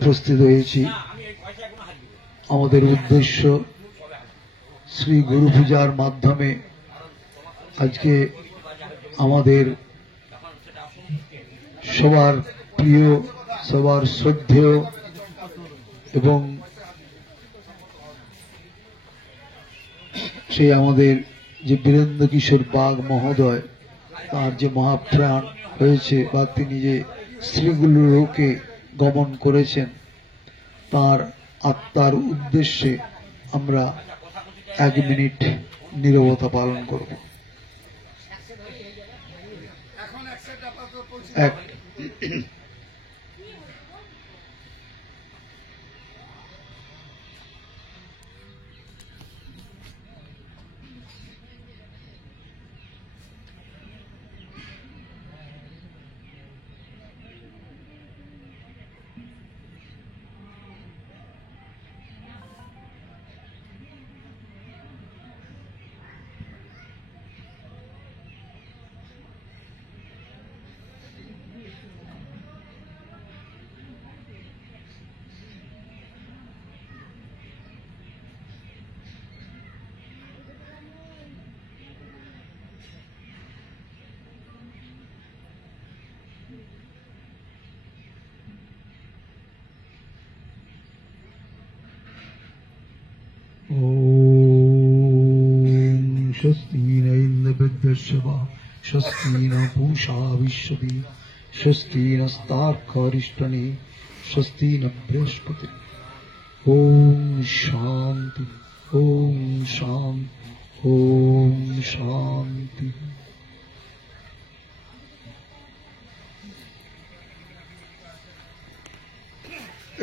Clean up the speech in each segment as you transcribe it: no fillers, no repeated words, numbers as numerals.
উপস্থিত হয়েছি। আমাদের উদ্দেশ্য শ্রী গুরু পূজার মাধ্যমে আজকে আমাদের সবার প্রিয়, সবার শ্রদ্ধেয় এবং সেই আমাদের যে বীরেন্দ্র কিশোর বাগ মহোদয়, তার যে মহাপ্রাণ হয়েছে বা তিনি যে শ্রীগুরু লোকে গমন করেছেন, তার আত্মার উদ্দেশ্যে আমরা 1 মিনিট নীরবতা পালন করব। स्वस्ति न इंद्रवृद्धश्रवा स्वस्ति न पूषा विश्वति स्वस्ति नस्तार्करिष्टने स्वस्ति न बृहस्पति। ओम शांति ओम शांति ओम शांति।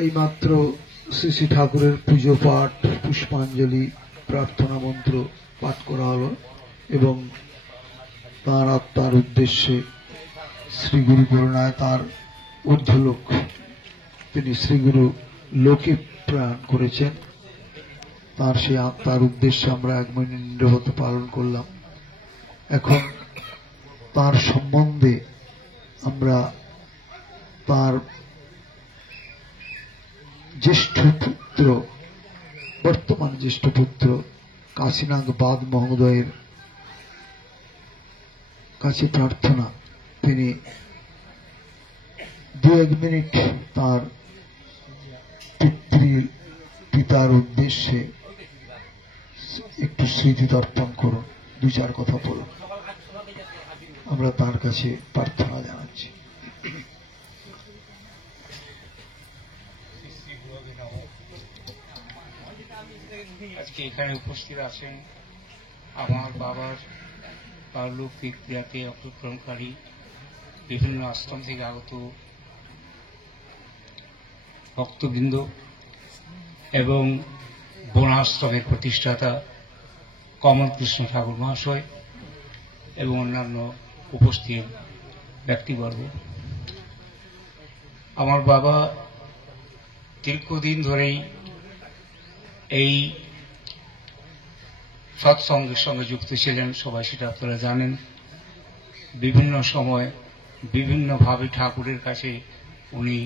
এইমাত্র শ্রী শ্রী ঠাকুরের পুজো পাঠ, পুষ্পাঞ্জলি, প্রার্থনা মন্ত্র পাঠ করা হলো এবং তাঁর আত্মার উদ্দেশ্যে শ্রীগুরু করুণায় তাঁর ঊর্ধ্বলোক, তিনি শ্রীগুরু লোকে প্রাণ করেছেন, তাঁর সেই আত্মার উদ্দেশ্যে আমরা 1 মিনিট নীরবতা পালন করলাম। এখন তাঁর সম্বন্ধে আমরা তাঁর জ্যেষ্ঠ পুত্র, বর্তমান জ্যেষ্ঠ পুত্র কাশীনাথ বাগ মহোদয়ের কাছে প্রার্থনা, তিনি 2-1 মিনিট তার পিতার উদ্দেশ্যে একটু স্মৃতি তর্পণ করুন, 2-4 কথা বলুন। আমরা তার কাছে প্রার্থনা জানাচ্ছি। আজকে এখানে উপস্থিত আছেন আমার বাবার পারলৌকিক ক্রিয়াতে অংশগ্রহণকারী বিভিন্ন আশ্রম থেকে আগত ভক্তবৃন্দ এবং বনাশ্রমের প্রতিষ্ঠাতা কমল কৃষ্ণ ঠাকুর মহাশয় এবং অন্যান্য উপস্থিত ব্যক্তিবর্গ। আমার বাবা দীর্ঘদিন ধরেই এই সৎসঙ্গের সঙ্গে যুক্ত ছিলেন, সবাই সেটা আপনারা জানেন। বিভিন্ন সময় বিভিন্নভাবে ঠাকুরের কাছে উনি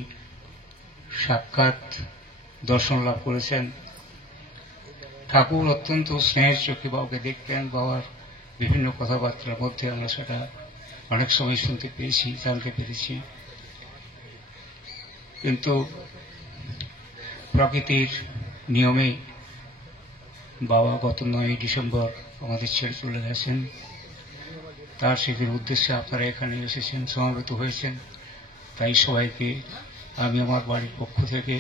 সাক্ষাৎ দর্শন লাভ করেছেন। ঠাকুর অত্যন্ত স্নেহের চোখে বাবাকে দেখতেন। বাবার বিভিন্ন কথাবার্তার মধ্যে আমরা সেটা অনেক সময় শুনতে পেরেছি, জানতে পেরেছি। কিন্তু প্রকৃতির নিয়মে বাবা গত 9 ডিসেম্বর আমাদের ছেড়ে চলে গেছেন। তার সেদিন উদ্দেশ্যে আপনারা এখানে এসেছেন, সমবেত হয়েছেন। তাই সবাইকে আমি আমার বাড়ির পক্ষ থেকে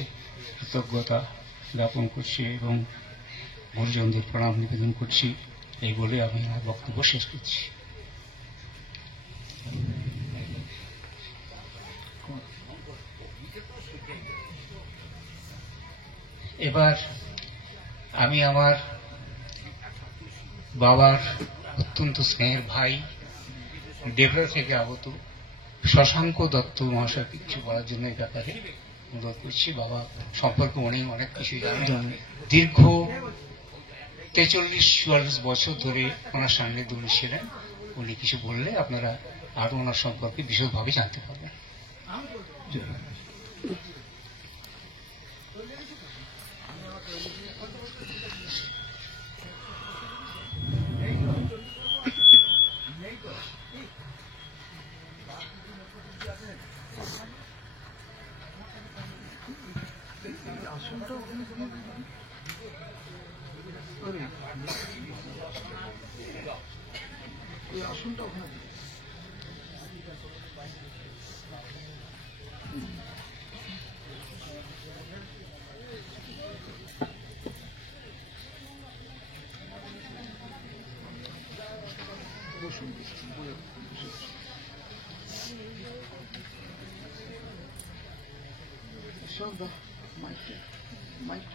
কৃতজ্ঞতা জ্ঞাপন করছি এবং গুরুজনদের প্রণাম নিবেদন করছি। এই বলে আমি আমার বক্তব্য শেষ করছি। এবার আমি আমার বাবার অত্যন্ত স্নেহের ভাই, দেবরা থেকে আগত শশাঙ্ক দত্ত মহাশয়কে কিছু বলার জন্য এই ব্যাপারে অনুরোধ করছি। বাবা সম্পর্কে অনেক কিছু জানেন। দীর্ঘ 43-44 বছর ধরে ওনার সামনে দূরে ছিলেন। উনি কিছু বললে আপনারা আরো ওনার সম্পর্কে বিশদভাবে জানতে পারবেন। আসনটা ওখানে দিয়ে দিন। আরে, ওই আসনটা ওখানে দিন। বসুন, বসুন, বসুন। Show the mic.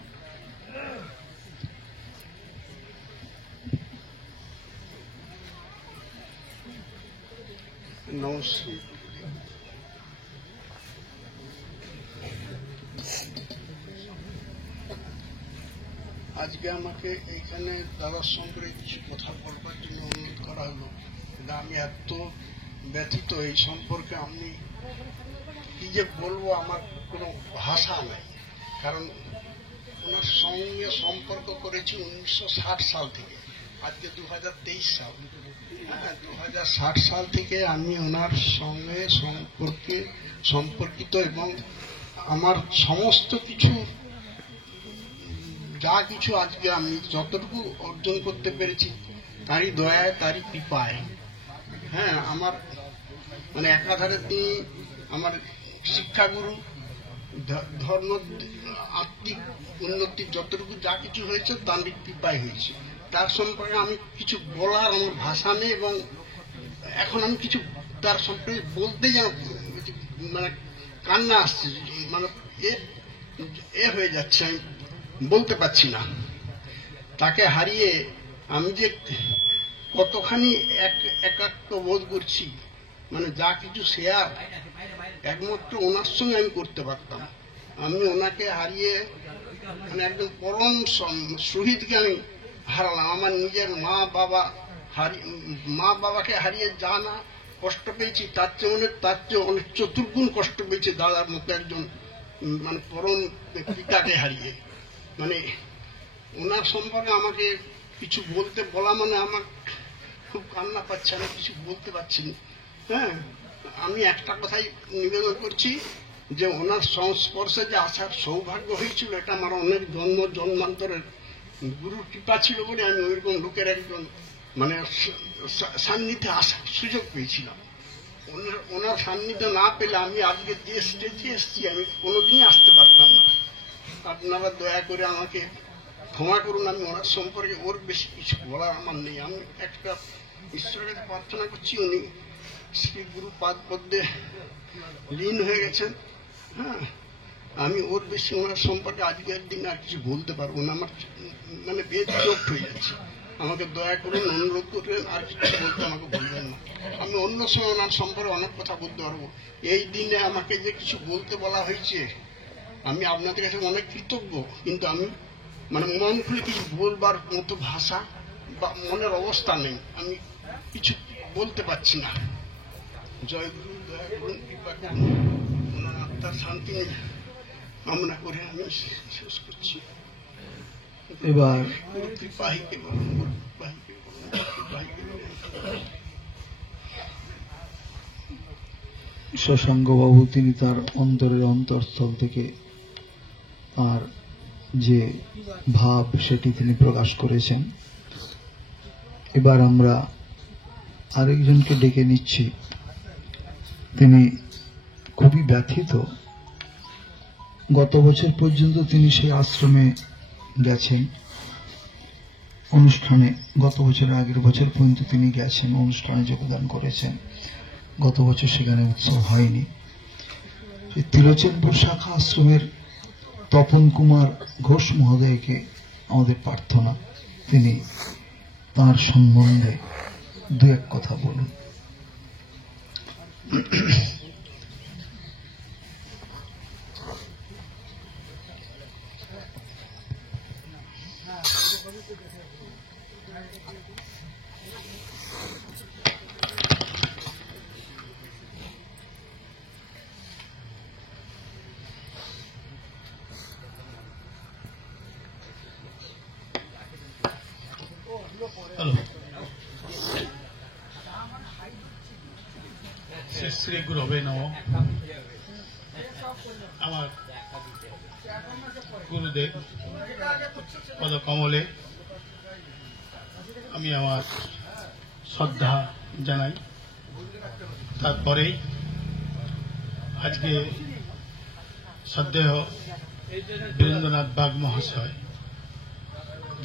নমস্কার। আজকে আমাকে এইখানে দাদার সঙ্গে কিছু কথা বলবার জন্য অনুরোধ করা হলো। আমি এত ব্যথিত এই সম্পর্কে, আমি কি যে বলবো, আমার কোনো ভাষা নাই। কারণ ওনার সঙ্গে সম্পর্ক করেছি 1960 সাল থেকে, আজকে 2023 সাল। 2060 সাল থেকে আমি ওনার সঙ্গে সম্পর্কিত, এবং আমার সমস্ত কিছু যা কিছু আজকে আমি যতটুকু অর্জন করতে পেরেছি তারই দয়ায়, তারই কৃপায়। হ্যাঁ, আমার মানে একাধারে তিনি আমার শিক্ষাগুরু, ধর্ম, আত্মিক উন্নতির যতটুকু যা কিছু হয়েছে তারই কৃপায় হয়েছে। তার সম্পর্কে আমি কিছু বলার আমার ভাষা নেই, এবং এখন আমি কিছু তার সম্পর্কে বলতে যেন মানে কান্না আসছে, মানে এ হয়ে যাচ্ছে, আমি বলতে পারছি না। তাকে হারিয়ে আমি যে কতখানি একাত্ম বোধ করছি, মানে যা কিছু শেয়ার একমাত্র ওনার সঙ্গে আমি করতে পারতাম। আমি ওনাকে হারিয়ে মানে একদম পরম শহীদকে আমি হারালাম। আমার নিজের মা বাবাকে হারিয়ে যা না কষ্ট পেয়েছি, তার চেয়ে অনেক চতুর্গুণ কষ্ট পেয়েছি দাদার মতো একজন মানে পরম পিতাকে হারিয়ে। মানে ওনার সম্পর্কে আমাকে কিছু বলা মানে আমার খুব কান্না পাচ্ছে, আমি কিছু বলতে পারছি না। হ্যাঁ, আমি একটা কথাই নিবেদন করছি যে ওনার সংস্পর্শে যে আসার সৌভাগ্য হয়েছিল, এটা আমার অনেক জন্মান্তরের গুরুর কৃপা ছিল বলে আমি ওইরকম লোকের একজন মানে সান্নিধ্যে আসার সুযোগ পেয়েছিলাম। ওনার সান্নিধ্য না পেলে আমি আজকে যে স্টেজে এসেছি আমি কোনোদিনই আসতে পারতাম না। আপনারা দয়া করে আমাকে ক্ষমা করুন, আমি ওনার সম্পর্কে ওর বেশি কিছু বলার আমার নেই। আমি একটা ঈশ্বরের কাছে প্রার্থনা করছি, উনি শ্রী গুরু পাদ পদ্মে লীন হয়ে গেছেন। হ্যাঁ, আমি ওর বেশি ওনার সম্পর্কে আজকের দিন আর কিছু বলতে পারবো না, আমার মানে বেদ চোখ হয়ে যাচ্ছে। আমাকে দয়া করুন, অনুরোধ করবেন, আর কিছু বলতে আমাকে বলবেন না। আমি অন্য সময় ওনার সম্পর্কে অনেক কথা বলতে পারবো। এই দিনে আমাকে যে কিছু বলতে বলা হয়েছে, আমি আপনাদের কাছে অনেক কৃতজ্ঞ, কিন্তু আমি মানে মন খুলে কিছু বলবার মতো ভাষা বা মনের অবস্থা নেই, আমি কিছু বলতে পারছি না। জয় গুরু, দয়া করুন, কৃপা করুন, ওনার আত্মার শান্তি কামনা করে আমি শেষ করছি। এবার শশাঙ্ক বাবু তিনি তার অন্তরের অন্তঃস্থল থেকে তার যে ভাব সেটি তিনি প্রকাশ করেছেন। এবার আমরা আরেকজনকে ডেকে নিচ্ছি, তিনি খুবই ব্যথিত। গত বছর পর্যন্ত তিনি সেই আশ্রমে গেছেন অনুষ্ঠানে, গত বছর আগের বছর পর্যন্ত তিনি গেছেন, অনুষ্ঠানে যোগদান করেছেন। গত বছর সেখানে উৎসব হয়নি। তিলোচনপুর শাখা আশ্রমের তপন কুমার ঘোষ মহোদয়কে আমাদের প্রার্থনা, তিনি তার সম্বন্ধে দু এক কথা বলুন। শ্রী গুরবে নমঃ। আমার গুরুদেব পদকমলে আমি আমার শ্রদ্ধা জানাই। তারপরেই আজকে শ্রদ্ধেয় বীরেন্দ্রনাথ বাগ মহাশয়,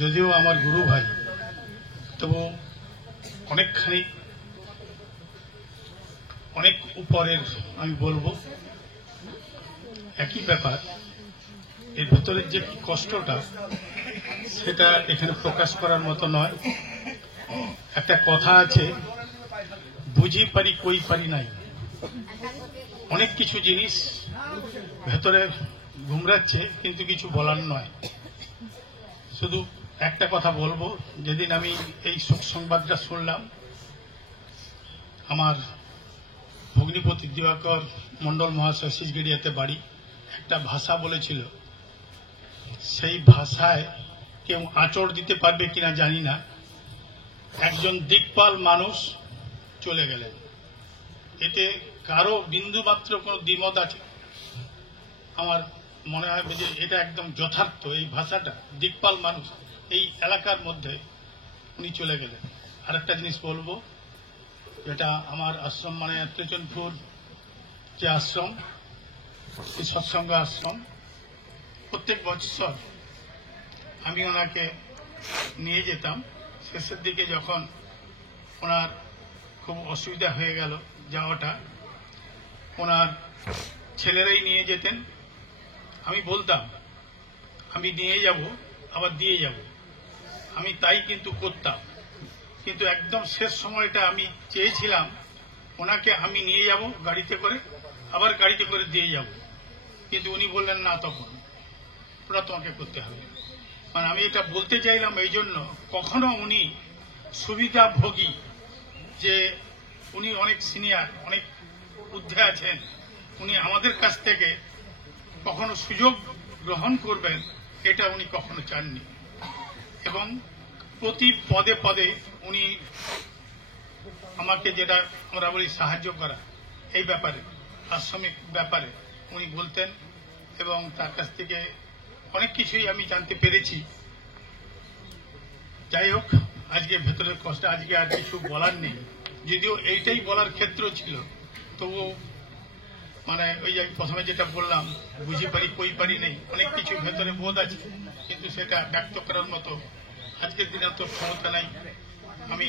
যদিও আমার গুরু ভাই, তবু অনেকখানি অনেক উপরের আমি বলবো। একই ব্যাপার, এর ভেতরের যে কষ্টটা সেটা এখানে প্রকাশ করার মতো নয়। একটা কথা আছে, বুঝি পারি কই পারি নাই। অনেক কিছু জিনিস ভেতরে ঘুমরাচ্ছে, কিন্তু কিছু বলার নয়। শুধু একটা কথা বলবো, যেদিন আমি এই শোক সংবাদটা শুনলাম, আমার ভগ্নিপতি দিবাকর মন্ডল মহাশয় শিসগেড়িয়াতে বাড়ি, একটা ভাষা বলেছিল, সেই ভাষায় কেউ আঁচড় দিতে পারবে কিনা জানি না। একজন দিকপাল মানুষ চলে গেলেন, এতে কারো বিন্দু মাত্র কোনো দ্বিমত আছে? আমার মনে হয় যে এটা একদম যথার্থ। এই ভাষাটা, দিকপাল মানুষ এই এলাকার মধ্যে উনি চলে গেলেন। আর একটা জিনিস বলবো, যেটা আমার আশ্রম মানে ত্রিচনপুর যে আশ্রম, এই সৎসঙ্গ আশ্রম, প্রত্যেক বছর আমি ওনাকে নিয়ে যেতাম। শেষের দিকে যখন ওনার খুব অসুবিধা হয়ে গেল যাওয়াটা, ওনার ছেলেরাই নিয়ে যেতেন। আমি বলতাম আমি নিয়ে যাব, আবার দিয়ে যাব, আমি তাই কিন্তু করতাম। কিন্তু একদম শেষ সময়টা আমি চেয়েছিলাম ওনাকে আমি নিয়ে যাব গাড়িতে করে, আবার গাড়িতে করে দিয়ে যাব, কিন্তু উনি বললেন না, তখন ওটা তোমাকে করতে হবে। মানে আমি এটা বলতে চাইলাম এই জন্য, কখনো উনি সুবিধাভোগী, যে উনি অনেক সিনিয়র, অনেক ঊর্ধ্বে আছেন, উনি আমাদের কাছ থেকে কখনো সুযোগ গ্রহণ করবেন এটা উনি কখনো চাননি। এবং প্রতি পদে পদে উনি আমাকে, যেটা আমরা বলি সাহায্য করা, এই ব্যাপারে, আশ্রমিক ব্যাপারে উনি বলতেন, এবং তার কাছ থেকে অনেক কিছুই আমি জানতে পেরেছি। যাই হোক, আজকে ভেতরের কষ্ট, আজকে আর কিছু বলার নেই, যদিও এইটাই বলার ক্ষেত্র ছিল। তবু মানে ওই যে প্রথমে যেটা বললাম, বুঝি পারি কই পারি নেই, অনেক কিছু ভেতরে বোধ আছে, কিন্তু সেটা ব্যক্ত করার মতো আজকের দিনে তো ক্ষমতা নাই। আমি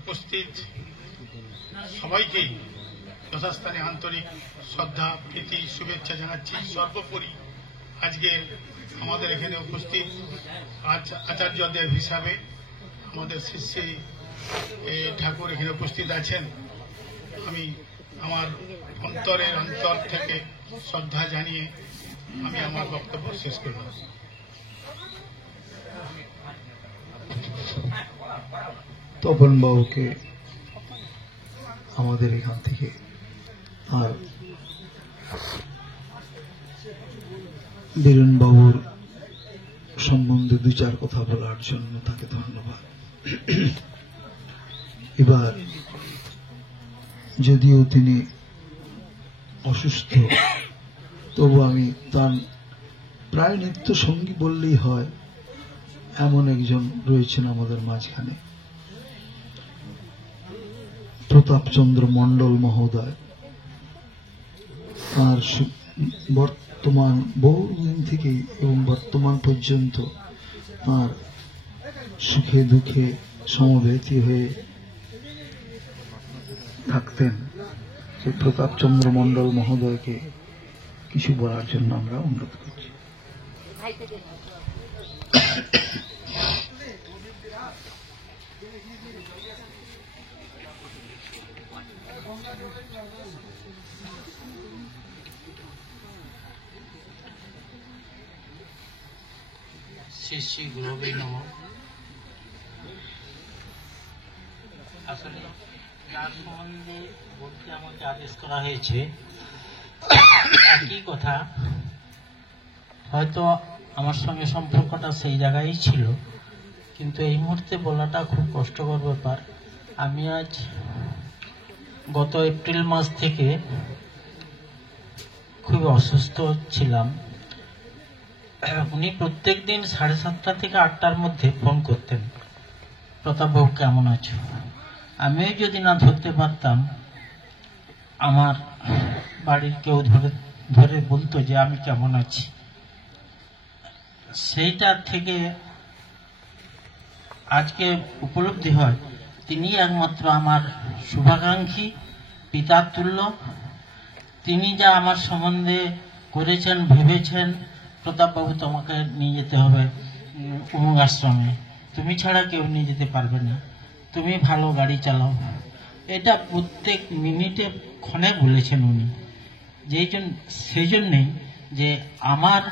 উপস্থিত সবাইকেই যথাস্থানে আন্তরিক শ্রদ্ধা, প্রীতি, শুভেচ্ছা জানাচ্ছি। সর্বোপরি আজকে আমাদের এখানে উপস্থিত আচার্যদেব হিসাবে আমাদের শ্রী ঠাকুর এখানে উপস্থিত আছেন। আমি আমার অন্তরের অন্তর থেকে শ্রদ্ধা জানিয়ে আমি আমার বক্তব্য শেষ করলাম। তপন বাবুকে আমাদের এখান থেকে আর বীরেন বাবুর সম্বন্ধে দু চার কথা বলার জন্য তাকে ধন্যবাদ। এবার যদিও তিনি অসুস্থ, তবু আমি তার প্রায় নিত্য সঙ্গী বললেই হয়, এমন একজন রয়েছেন আমাদের মাঝখানে, প্রতাপচন্দ্র মন্ডল মহোদয়। তার বর্তমান বহুদিন থেকেই এবং বর্তমান পর্যন্ত তার সুখে দুঃখে সমব্যথী হয়ে থাকতেন। সেই প্রতাপচন্দ্র মন্ডল মহোদয়কে কিছু বলার জন্য আমরা অনুরোধ করছি। শ্রী শ্রী গুরুবে নমঃ। আসলে যার সম্বন্ধে বলতে আমাকে আদেশ করা হয়েছে, একই কথা, হয়তো আমার সঙ্গে সম্পর্কটা সেই জায়গায় ছিল, কিন্তু এই মুহূর্তে বলাটা খুব কষ্টকর ব্যাপার। আমি আজ গত এপ্রিল মাস থেকে খুব অসুস্থ ছিলাম। উনি প্রত্যেক দিন 7:30 থেকে 8টার মধ্যে ফোন করতেন, প্রতাপবাবু কেমন আছো। আমিও যদি না ধরতে পারতাম, আমার বাড়ির কেউ ধরে বলতো যে আমি কেমন আছি। সেইটা থেকে আজকে উপলব্ধি হয় তিনি একমাত্র আমার শুভাকাঙ্ক্ষী, পিতার তুল্য। তিনি যা আমার সম্বন্ধে করেছেন, ভেবেছেন, প্রতাপবাবু তোমাকে নিয়ে যেতে হবে অমুক আশ্রমে, তুমি ছাড়া কেউ নিয়ে যেতে পারবে না, তুমি ভালো গাড়ি চালাও, এটা প্রত্যেক মিনিটে ক্ষণে বলেছেন উনি। সেই জন্যেই যে আমার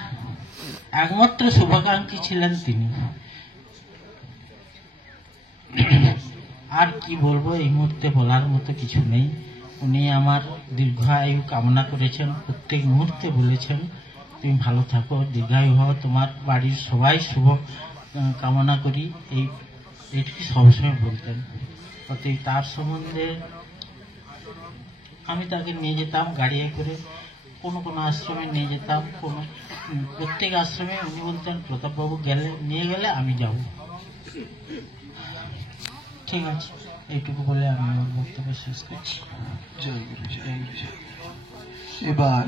একমাত্র শুভাকাঙ্ক্ষী ছিলেন তিনি। আর কি বলবো, এই মুহূর্তে বলার মতো কিছু নেই। উনি আমার দীর্ঘায়ু কামনা করেছেন, প্রত্যেক মুহূর্তে বলেছেন তুমি ভালো থাকো, দীর্ঘায়ু হও, তোমার বাড়ির সবাই শুভ কামনা করি, এইটুকু সবসময় বলতেন। অতএব তার সম্বন্ধে আমি তাকে নিয়ে যেতাম গাড়িয়ে করে, কোনো কোনো আশ্রমে নিয়ে যেতাম, প্রত্যেক আশ্রমে উনি বলতেন প্রতাপবাবু নিয়ে গেলে আমি যাব। ঠিক আছে, এইটুকু বলে আমি আমার বক্তব্য শেষ করছি। জয় গুরু, জয় গুরু, জয় গুরু। এবার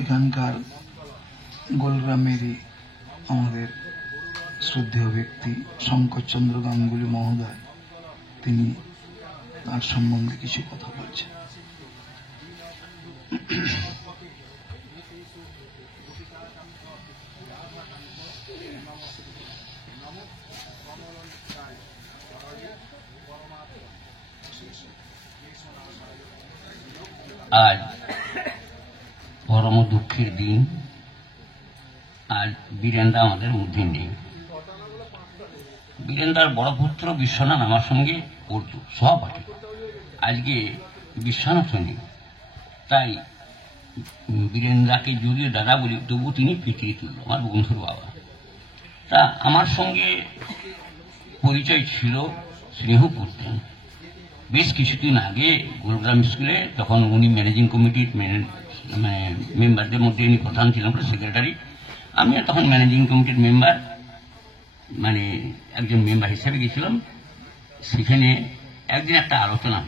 এখানকার গোলগ্রামেরই আমাদের শ্রদ্ধেয় ব্যক্তি শঙ্করচন্দ্র গাঙ্গুলি মহোদয়, তিনি তার সম্বন্ধে কিছু কথা বলছেন। আজ পরম দুঃখের দিন। আজ বীরেন্দা আমাদের মধ্যে নেই। বীরেন্দার বড় পুত্র বিশ্বনাথ আমার সঙ্গে পড়তো, সহপাঠী। আজকে বিশ্বনাথ নেই, তাই বীরেন্দাকে যদিও দাদা বলি, তবু তিনি পিতৃতুল্য, আমার বন্ধুর বাবা। তা আমার সঙ্গে পরিচয় ছিল, স্নেহ করতেন। বেশ কিছুদিন আগে গোলগ্রাম স্কুলে, তখন উনি ম্যানেজিং কমিটির মেম্বারদের মধ্যে উনি প্রধান ছিলেন, সেক্রেটারি। আমিও তখন ম্যানেজিং কমিটির মেম্বার, একজন মেম্বার হিসেবে গেছিলাম। সেখানে একদিন একটা আলোচনা,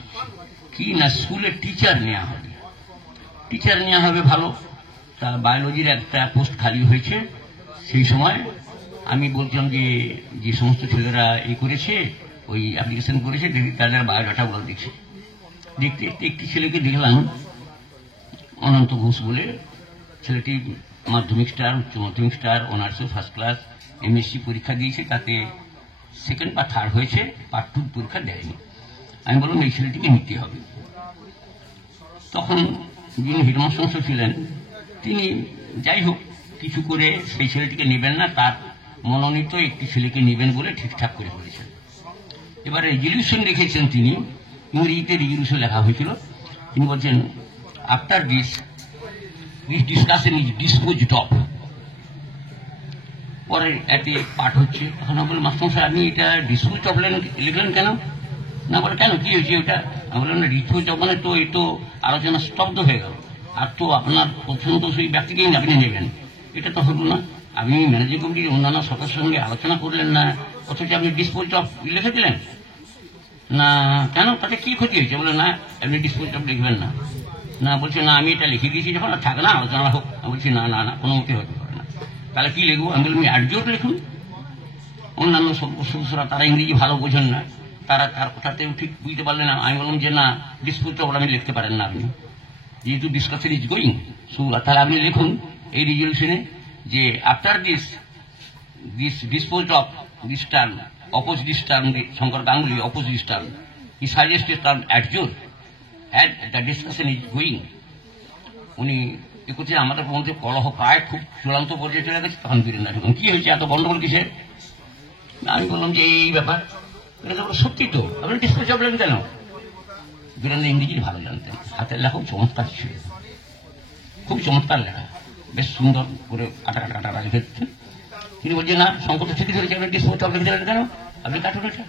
কি না স্কুলে টিচার নেওয়া হবে ভালো। তা বায়োলজির একটা পোস্ট খালি হয়েছে। সেই সময় আমি বলছিলাম যে সমস্ত ছেলেরা করেছে, ওই অ্যাপ্লিকেশন করেছে, তাদের বায়োডাটাগুলো দেখতে একটি ছেলেকে দেখলাম, অনন্ত ঘোষ বলে। ছেলেটি মাধ্যমিক স্টার, উচ্চ মাধ্যমিক স্টার, অনার্সে ফার্স্ট ক্লাস, এমএসসি পরীক্ষা দিয়েছে, তাতে সেকেন্ড বা থার্ড হয়েছে, পার্ট 2 পরীক্ষা দেয়নি। আমি বললাম এই ছেলেটিকে নিতে হবে। তখন যিনি হেডমাস্টার ছিলেন তিনি যাই হোক কিছু করে সেই ছেলেটিকে নেবেন না, তার মনোনীত একটি ছেলেকে নেবেন বলে ঠিকঠাক করে করেছেন। এবার রেজলিউশন রেখেছেন তিনি, ইংরেজিতে রেজলিউশন লেখা হয়েছিল। তিনি বলছেন after this discussion is disposed of. পরে এতে পাঠ হচ্ছে, তখন বলে মাস্টার আপনি এটা ডিসপোজ অফ লিখলেন কেন? না বলে কেন, কি হয়েছে ওটা? আমি বললাম না, ডিসপোজ অফ মানে তো এই তো আলোচনা স্তব্ধ হয়ে গেল, আর তো আপনার পছন্দ সেই ব্যক্তিকেই আপনি নেবেন, এটা তো হলো না। আপনি ম্যানেজিং কমিটির অন্যান্য সদস্যের সঙ্গে আলোচনা করলেন না, অথচ আপনি ডিসপোজ অফ লিখে দিলেন না কেন? তাতে কি ক্ষতি হয়েছে? বলে না, আপনি ডিসপোজ অফ লিখবেন না। না বলছে না, আমি এটা লিখে দিয়েছি যখন, থাক না, আলোচনা হোক। আমি বলছি না না না, কোনো মতে হতে পারে না। তাহলে কি লিখবো? আমি বললাম অ্যাডজোট লিখুন। অন্যান্য সদস্যরা তারা ইংরেজি ভালো বোঝেন না, তারা তার কথাতেও ঠিক বুঝতে পারলেন না। আমি বললাম যে না, ডিসপোজ অফ আমি লিখতে পারেন না আপনি, যেহেতু ডিসকাশন ইজ গোয়িং। তাহলে আপনি লিখুন এই রেজলিউশনে যে after this dispose of this term, oppose this term, Shankar Ganguly oppose this term, he suggested term adjourned and the discussion is going. উনি একথে আমাদের মধ্যে কলহ প্রায় খুব চূড়ান্ত পর্যায়ে চলে গেছে। তখন বীরেন্দা ঢুকুন, কি হয়েছে এত গন্ডগোল কিসের? আমি বললাম যে এই ব্যাপার। সত্যি তো, আপনি ডিসপোজ অফ লেন কেন? বীরেন্দা ইংরেজি ভালো জানতেন, হাতের লেখা চমৎকার ছিল, খুব চমৎকার লেখা, বেশ সুন্দর করে কাটা কাটা কাটা লিখে দিচ্ছেন। তিনি বলছেন না, শঙ্কর তো ঠিকই ধরেছে, আপনি ডিসপোজ অফ লিখে দিলেন কেন? আপনি কাটুন এটা।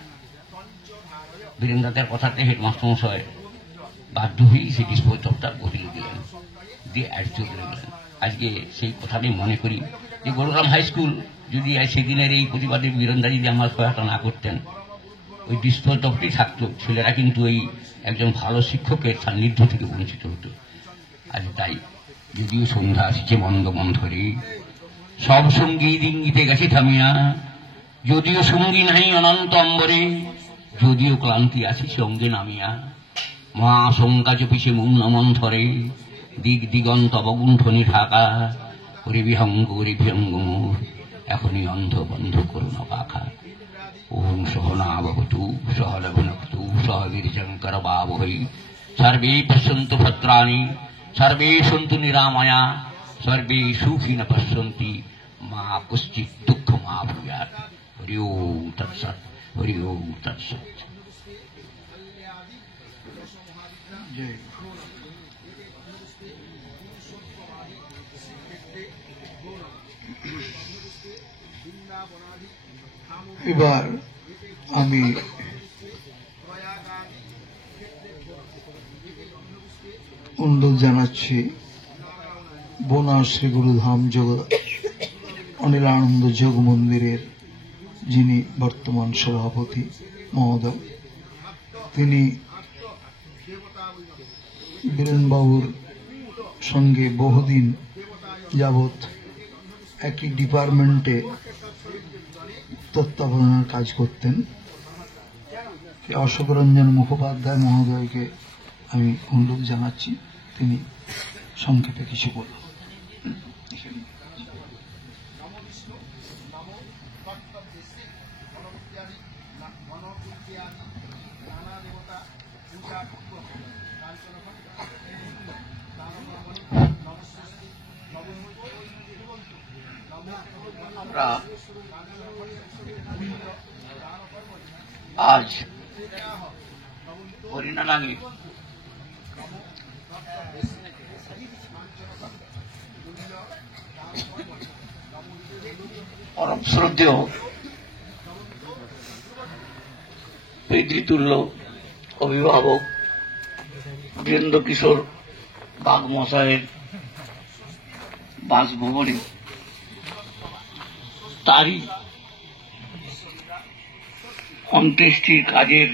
বীরেন্দ্রদের কথাতে হেডমাস্টার মশাই বাধ্য হয়েই সেই ডিসপোজ অফটা বদলে দিয়ে অ্যাডজস্ট করে গেলেন। আজকে সেই কথাটি মনে করি যে গোলগ্রাম হাই স্কুল যদি সেদিনের এই প্রতিবাদী বীরন্দা যদি আমার সহায়তা না করতেন, ওই ডিসপোজটি থাকতো, ছেলেরা কিন্তু ওই একজন ভালো শিক্ষকের সান্নিধ্য থেকে বঞ্চিত হতো। আজ তাই যদিও সন্ধ্যা আসছে মন্দ মন্থরে, সব সঙ্গী ডিঙ্গিতে গেছে থামিয়া, যদিও সঙ্গী নাই অনন্ত অম্বরে, যদিও ক্লান্তি আছে সঙ্গে নামিয়া, মা শঙ্কা চপিছে মুন্না মন্থরে, দিক দিগন্ত অবগুণ্ঠনে ঢাকা, করে বিহঙ্গ মোর এখনই অন্ধ বন্ধ করুন পাখা। ওম সহনা ভবতু সহল ভুনক্তু সহ বীর্যঙ্কর বাবহৈ, সর্বে পশ্যন্তু ভদ্রাণি সর্বে সন্তু নিরাময়া, সর্বে সুখিন পশ্যন্তি মা কশ্চিৎ দুঃখ মা ভূয়াৎ। হরি ওম তৎসৎ, হরি ওম তৎসৎ। এবার আমি অনুরোধ জানাচ্ছি বোনা শ্রী গুরুধাম যোগ অনিলানন্দ যোগ মন্দিরের যিনি বর্তমান সভাপতি মহোদয়, তিনি বীরেনবাবুর সঙ্গে বহুদিন যাবৎ একই ডিপার্টমেন্টে তত্ত্বাবধানের কাজ করতেন। অশোক রঞ্জন মুখোপাধ্যায় মহোদয়কে আমি অনুরোধ জানাচ্ছি তিনি সংক্ষেপে কিছু বলুন। আজ হরিনারায়ণে পরম শ্রদ্ধেয় পিতৃতুল্য অভিভাবক বীরেন্দ্র কিশোর বাগ মশাইয়ের বাসভবনে তারই অন্ত্যেষ্টির কাজের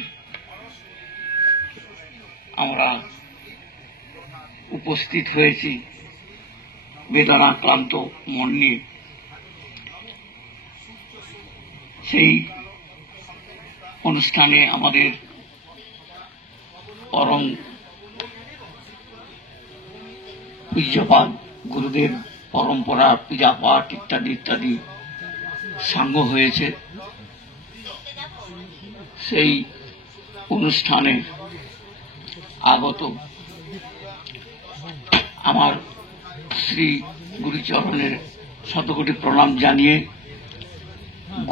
আমরা উপস্থিত হয়েছি বেদনাক্রান্ত মন নিয়ে। সেই অনুষ্ঠানে আমাদের পরম পূজ্যপাদ গুরুদেব পরম্পরা পূজা পাঠ ইত্যাদি ইত্যাদি সাঙ্গ হয়েছে। সেই অনুষ্ঠানে আগত আমার শ্রী গুরুচরণের শতকোটি প্রণাম জানিয়ে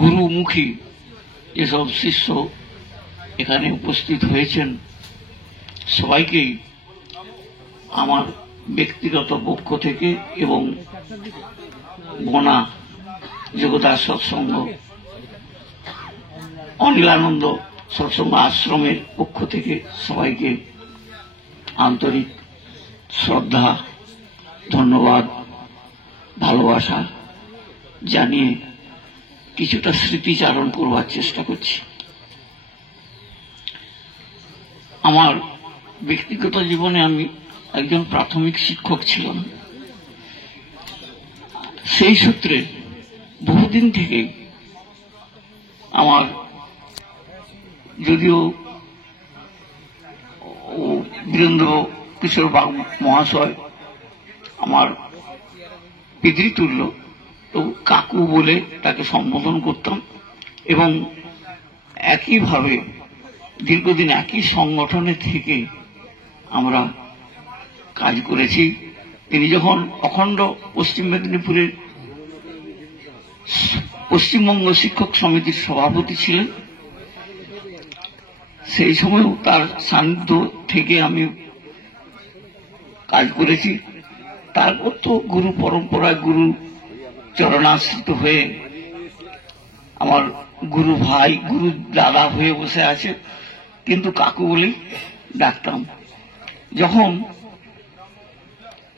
গুরুমুখী যেসব শিষ্য এখানে উপস্থিত হয়েছেন সবাইকেই আমার ব্যক্তিগত পক্ষ থেকে এবং বনা যোগদাস সৎসঙ্গ অনিলানন্দ সৎসঙ্গ আশ্রমের পক্ষ থেকে সবাইকে আন্তরিক শ্রদ্ধা, ধন্যবাদ, ভালোবাসা জানিয়ে কিছুটা স্মৃতিচারণ করবার চেষ্টা করছি। আমার ব্যক্তিগত জীবনে আমি একজন প্রাথমিক শিক্ষক ছিলাম। সেই সূত্রে বহুদিন থেকে আমার যদিও বীরেন্দ্র কিশোর বাগ মহাশয় আমার পিতৃতুল্য, তো কাকু বলে তাকে সম্বোধন করতাম এবং একইভাবে দীর্ঘদিন একই সংগঠনে থেকে আমরা কাজ করেছি। তিনি যখন অখণ্ড পশ্চিম মেদিনীপুরের পশ্চিমবঙ্গ শিক্ষক সমিতির সভাপতি ছিলেন, সেই সময়ও তার সান্নিধ্য থেকে আমি কাজ করেছি। তারপর তো গুরু পরম্পরায় গুরু চরণাশ্রিত হয়ে আমার গুরু ভাই গুরু দাদা হয়ে বসে আছে, কিন্তু কাকু বলেই ডাকতাম। যখন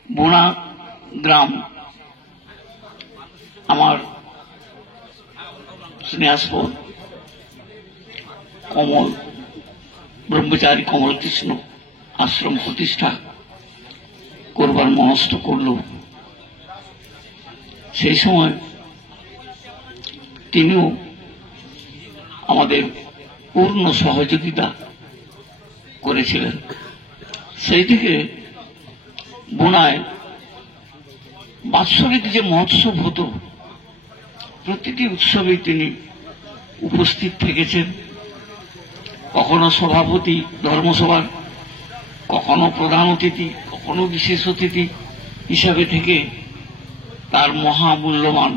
বোনা গ্রাম আমার স্নেহাস্পদ কমল ব্রহ্মচারী কমলকৃষ্ণ আশ্রম প্রতিষ্ঠা করবার মনস্থ করল। সেই সময় তিনিও আমাদের পূর্ণ সহযোগিতা করেছিলেন। সেই থেকে বোনায় বাৎসরিক যে মহোৎসব হতো প্রতিটি উৎসবে তিনি উপস্থিত থেকেছেন, কখনো সভাপতি ধর্মসভার, কখনো প্রধান অতিথি, কখনো বিশেষ অতিথি হিসাবে থেকে তার মহামূল্যবান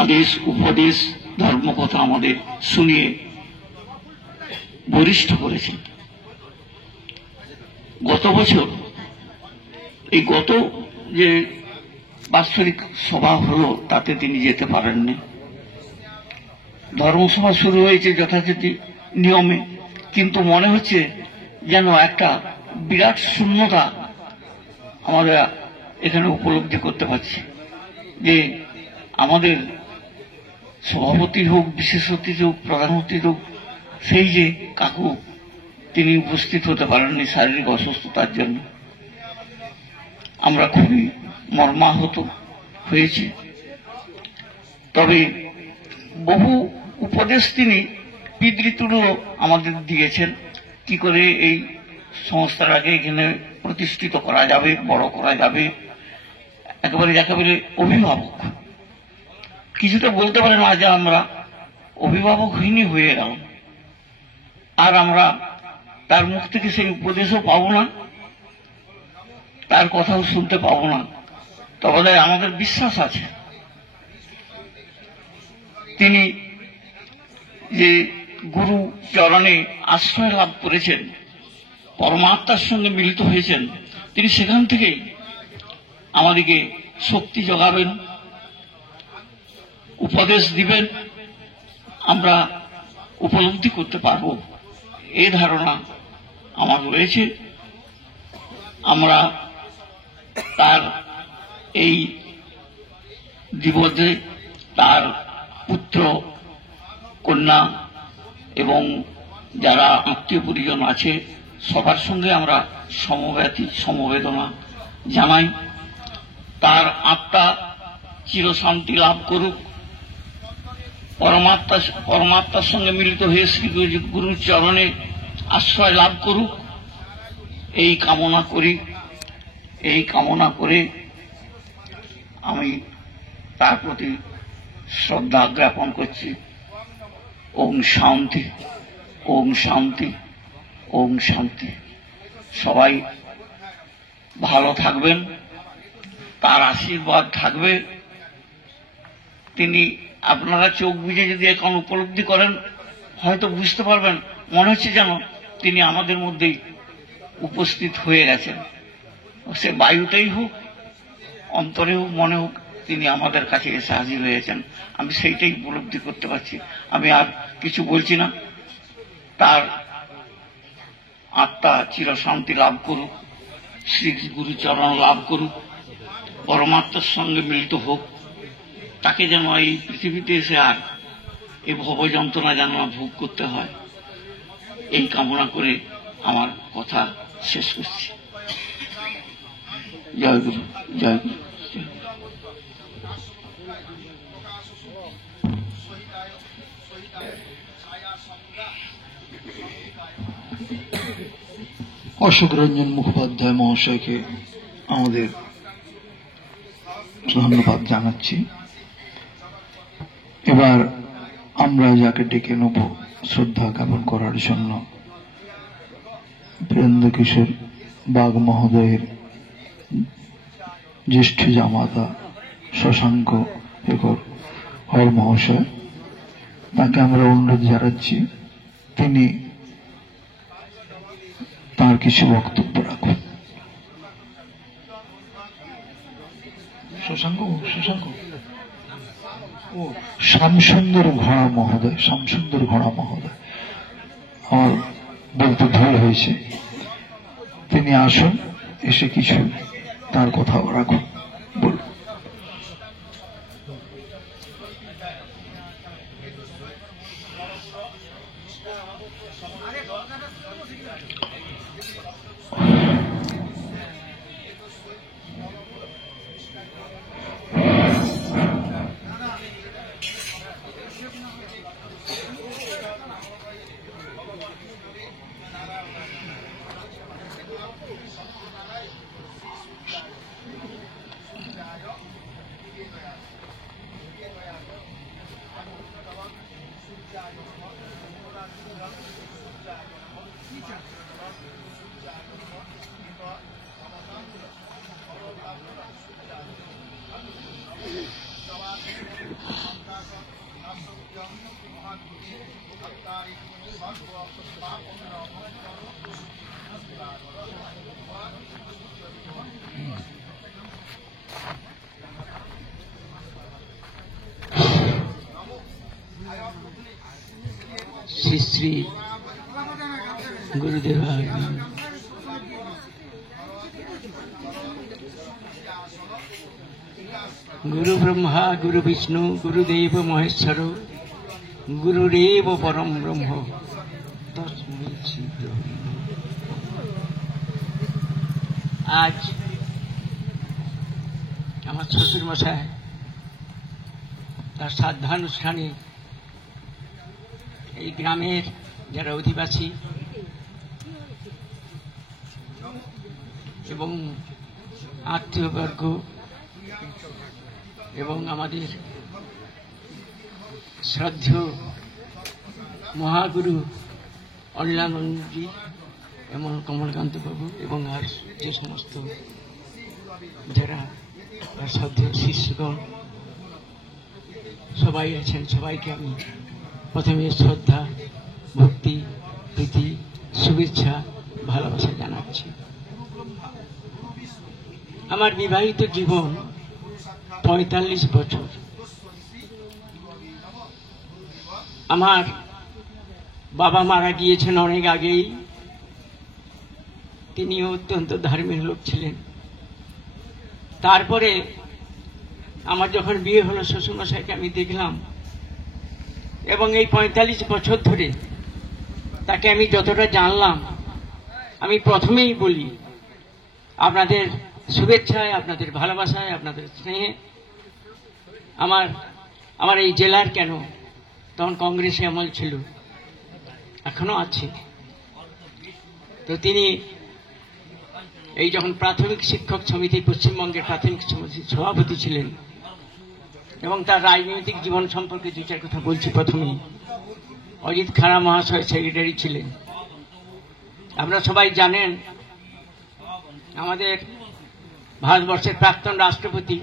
আদেশ উপদেশ ধর্মকথা আমাদের শুনিয়ে বরিষ্ঠ করেছেন। গত বছর এই গত যে বাৎসরিক সভা হলো তাতে তিনি যেতে পারেননি। ধর্মসভা শুরু হয়েছে যথাযথ নিয়মে, কিন্তু মনে হচ্ছে যেন একটা বিরাট শূন্যতা আমরা এখানে উপলব্ধি করতে পারছি যে আমাদের সভাপতি হোক, বিশেষ অতিথি হোক, প্রধান অতিথি হোক, সেই যে কাকু তিনি উপস্থিত হতে পারেননি শারীরিক অসুস্থতার জন্য। আমরা খুবই মর্মাহত হয়েছি। তবে বহু উপদেশ তিনি পিতৃতুল্য আমাদের দিয়েছেন, কি করে এই সংস্থাটাকে এখানে প্রতিষ্ঠিত করা যাবে, বড় করা যাবে। একেবারে অভিভাবক কিছুটা বলতে পারেন, আজ আমরা অভিভাবকহীনই হয়ে গেলাম, আর আমরা তার মুখ থেকে সেই উপদেশও পাবো না, তার কথাও শুনতে পাবো না। তবে আমাদের বিশ্বাস আছে তিনি যে গুরু চরণে আশ্রয় লাভ করেছেন, পরমাত্মার সঙ্গে মিলিত হয়েছেন, তিনি সেখান থেকেই আমাদেরকে শক্তি যোগাবেন, উপদেশ দিবেন, আমরা উপলব্ধি করতে পারব, এই ধারণা আমার রয়েছে। আমরা তার এই দিবসে তার পুত্র কন্যা এবং যারা আত্মীয় পরিজন আছে সবার সঙ্গে আমরা সমবেদনা জানাই। তার আত্মা চিরশান্তি লাভ করুক, পরমাত্মার সঙ্গে মিলিত হয়ে শ্রী গুরুর চরণে আশ্রয় লাভ করুক, এই কামনা করে আমি তার প্রতি শ্রদ্ধা জ্ঞাপন করছি। ওম শান্তি, ওম শান্তি, ওম শান্তি। সবাই ভালো থাকবেন, তার আশীর্বাদ থাকবে। তিনি আপনারা চোখ বুজে যদি এখন উপলব্ধি করেন হয়তো বুঝতে পারবেন, মনে হচ্ছে যেন তিনি আমাদের মধ্যেই উপস্থিত হয়ে গেছেন। সে বায়ুতেই হোক, অন্তরে হোক, মনে হোক, তিনি আমাদের কাছে এসে হাজির হয়েছেন। আমি সেইটাই উপলব্ধি করতে পারছি। আমি আর কিছু বলছি না। তার আত্মা চিরশান্তি লাভ করুক, শ্রী গুরুচরণ লাভ করুক, পরমাত্মার সঙ্গে মিলিত হোক, তাকে যেন এই পৃথিবীতে এসে আর এই ভব যন্ত্রণা যেন ভোগ করতে হয়, এই কামনা করে আমার কথা শেষ করছি। জয় গুরু, জয় গুরু। অশোক রঞ্জন মুখোপাধ্যায় মহাশয়কে আমাদের ধন্যবাদ জানাচ্ছি। এবার আমরা যাকে ডেকে নেব শ্রদ্ধা জ্ঞাপন করার জন্য, বীরেন্দ্র কিশোর বাগ মহোদয়ের জ্যেষ্ঠ জামাতা শশাঙ্ক শেখর হর মহাশয়, তাকে আমরা অনুরোধ জানাচ্ছি তিনি তার কিছু বক্তব্য রাখুন। শশাঙ্ক ও শ্যামসুন্দর ঘোড়া মহোদয়, শ্যামসুন্দর ঘোড়া মহোদয়, আমার বলতে ভুল হয়েছে, তিনি আসুন এসে কিছু তার কথা রাখুন, বলুন। श्री श्री गुरुदेवाय गुरु ब्रह्मा गुरु विष्णु गुरुदेव महेश्वर गुरुरेव परम ब्रह्म तस्मै श्री गुरवे नमः। आज আমার শ্বশুর মশাই তার শ্রাদ্ধানুষ্ঠানে এই গ্রামের যারা অধিবাসী এবং আত্মীয়বর্গ এবং আমাদের শ্রদ্ধেয় মহাগুরু অনিলানন্দজি এবং কমলকান্ত বাবু এবং আর যে সমস্ত যারা শ্রদ্ধেয় শিষ্যগণ সবাই আছেন, সবাইকে আমি প্রথমে শ্রদ্ধা, ভক্তি, প্রীতি, শুভেচ্ছা, ভালোবাসা জানাচ্ছি। আমার বিবাহিত জীবন ৪৫ বছর। আমার বাবা মারা গিয়েছেন অনেক আগেই। তিনি অত্যন্ত ধার্মিক লোক ছিলেন। তারপরে আমার যখন বিয়ে হলো শ্বশুরমশাইকে আমি দেখলাম এবং এই ৪৫ বছর ধরে তাকে আমি যতটা জানলাম, আমি প্রথমেই বলি আপনাদের শুভেচ্ছায়, আপনাদের ভালোবাসায়, আপনাদের স্নেহে আমার এই জেলার কেন, তখন কংগ্রেসে আমল ছিল, এখনো আছে, তো তিনি এই যখন প্রাথমিক শিক্ষক সমিতি, পশ্চিমবঙ্গের প্রাথমিক সমিতির সভাপতি ছিলেন এবং তার রাজনৈতিক জীবন সম্পর্কে দু চার কথা বলছি। প্রথমেই অজিত খাড়া মহাশয় সেক্রেটারি ছিলেন। আপনারা সবাই জানেন আমাদের ভারতবর্ষের প্রাক্তন রাষ্ট্রপতি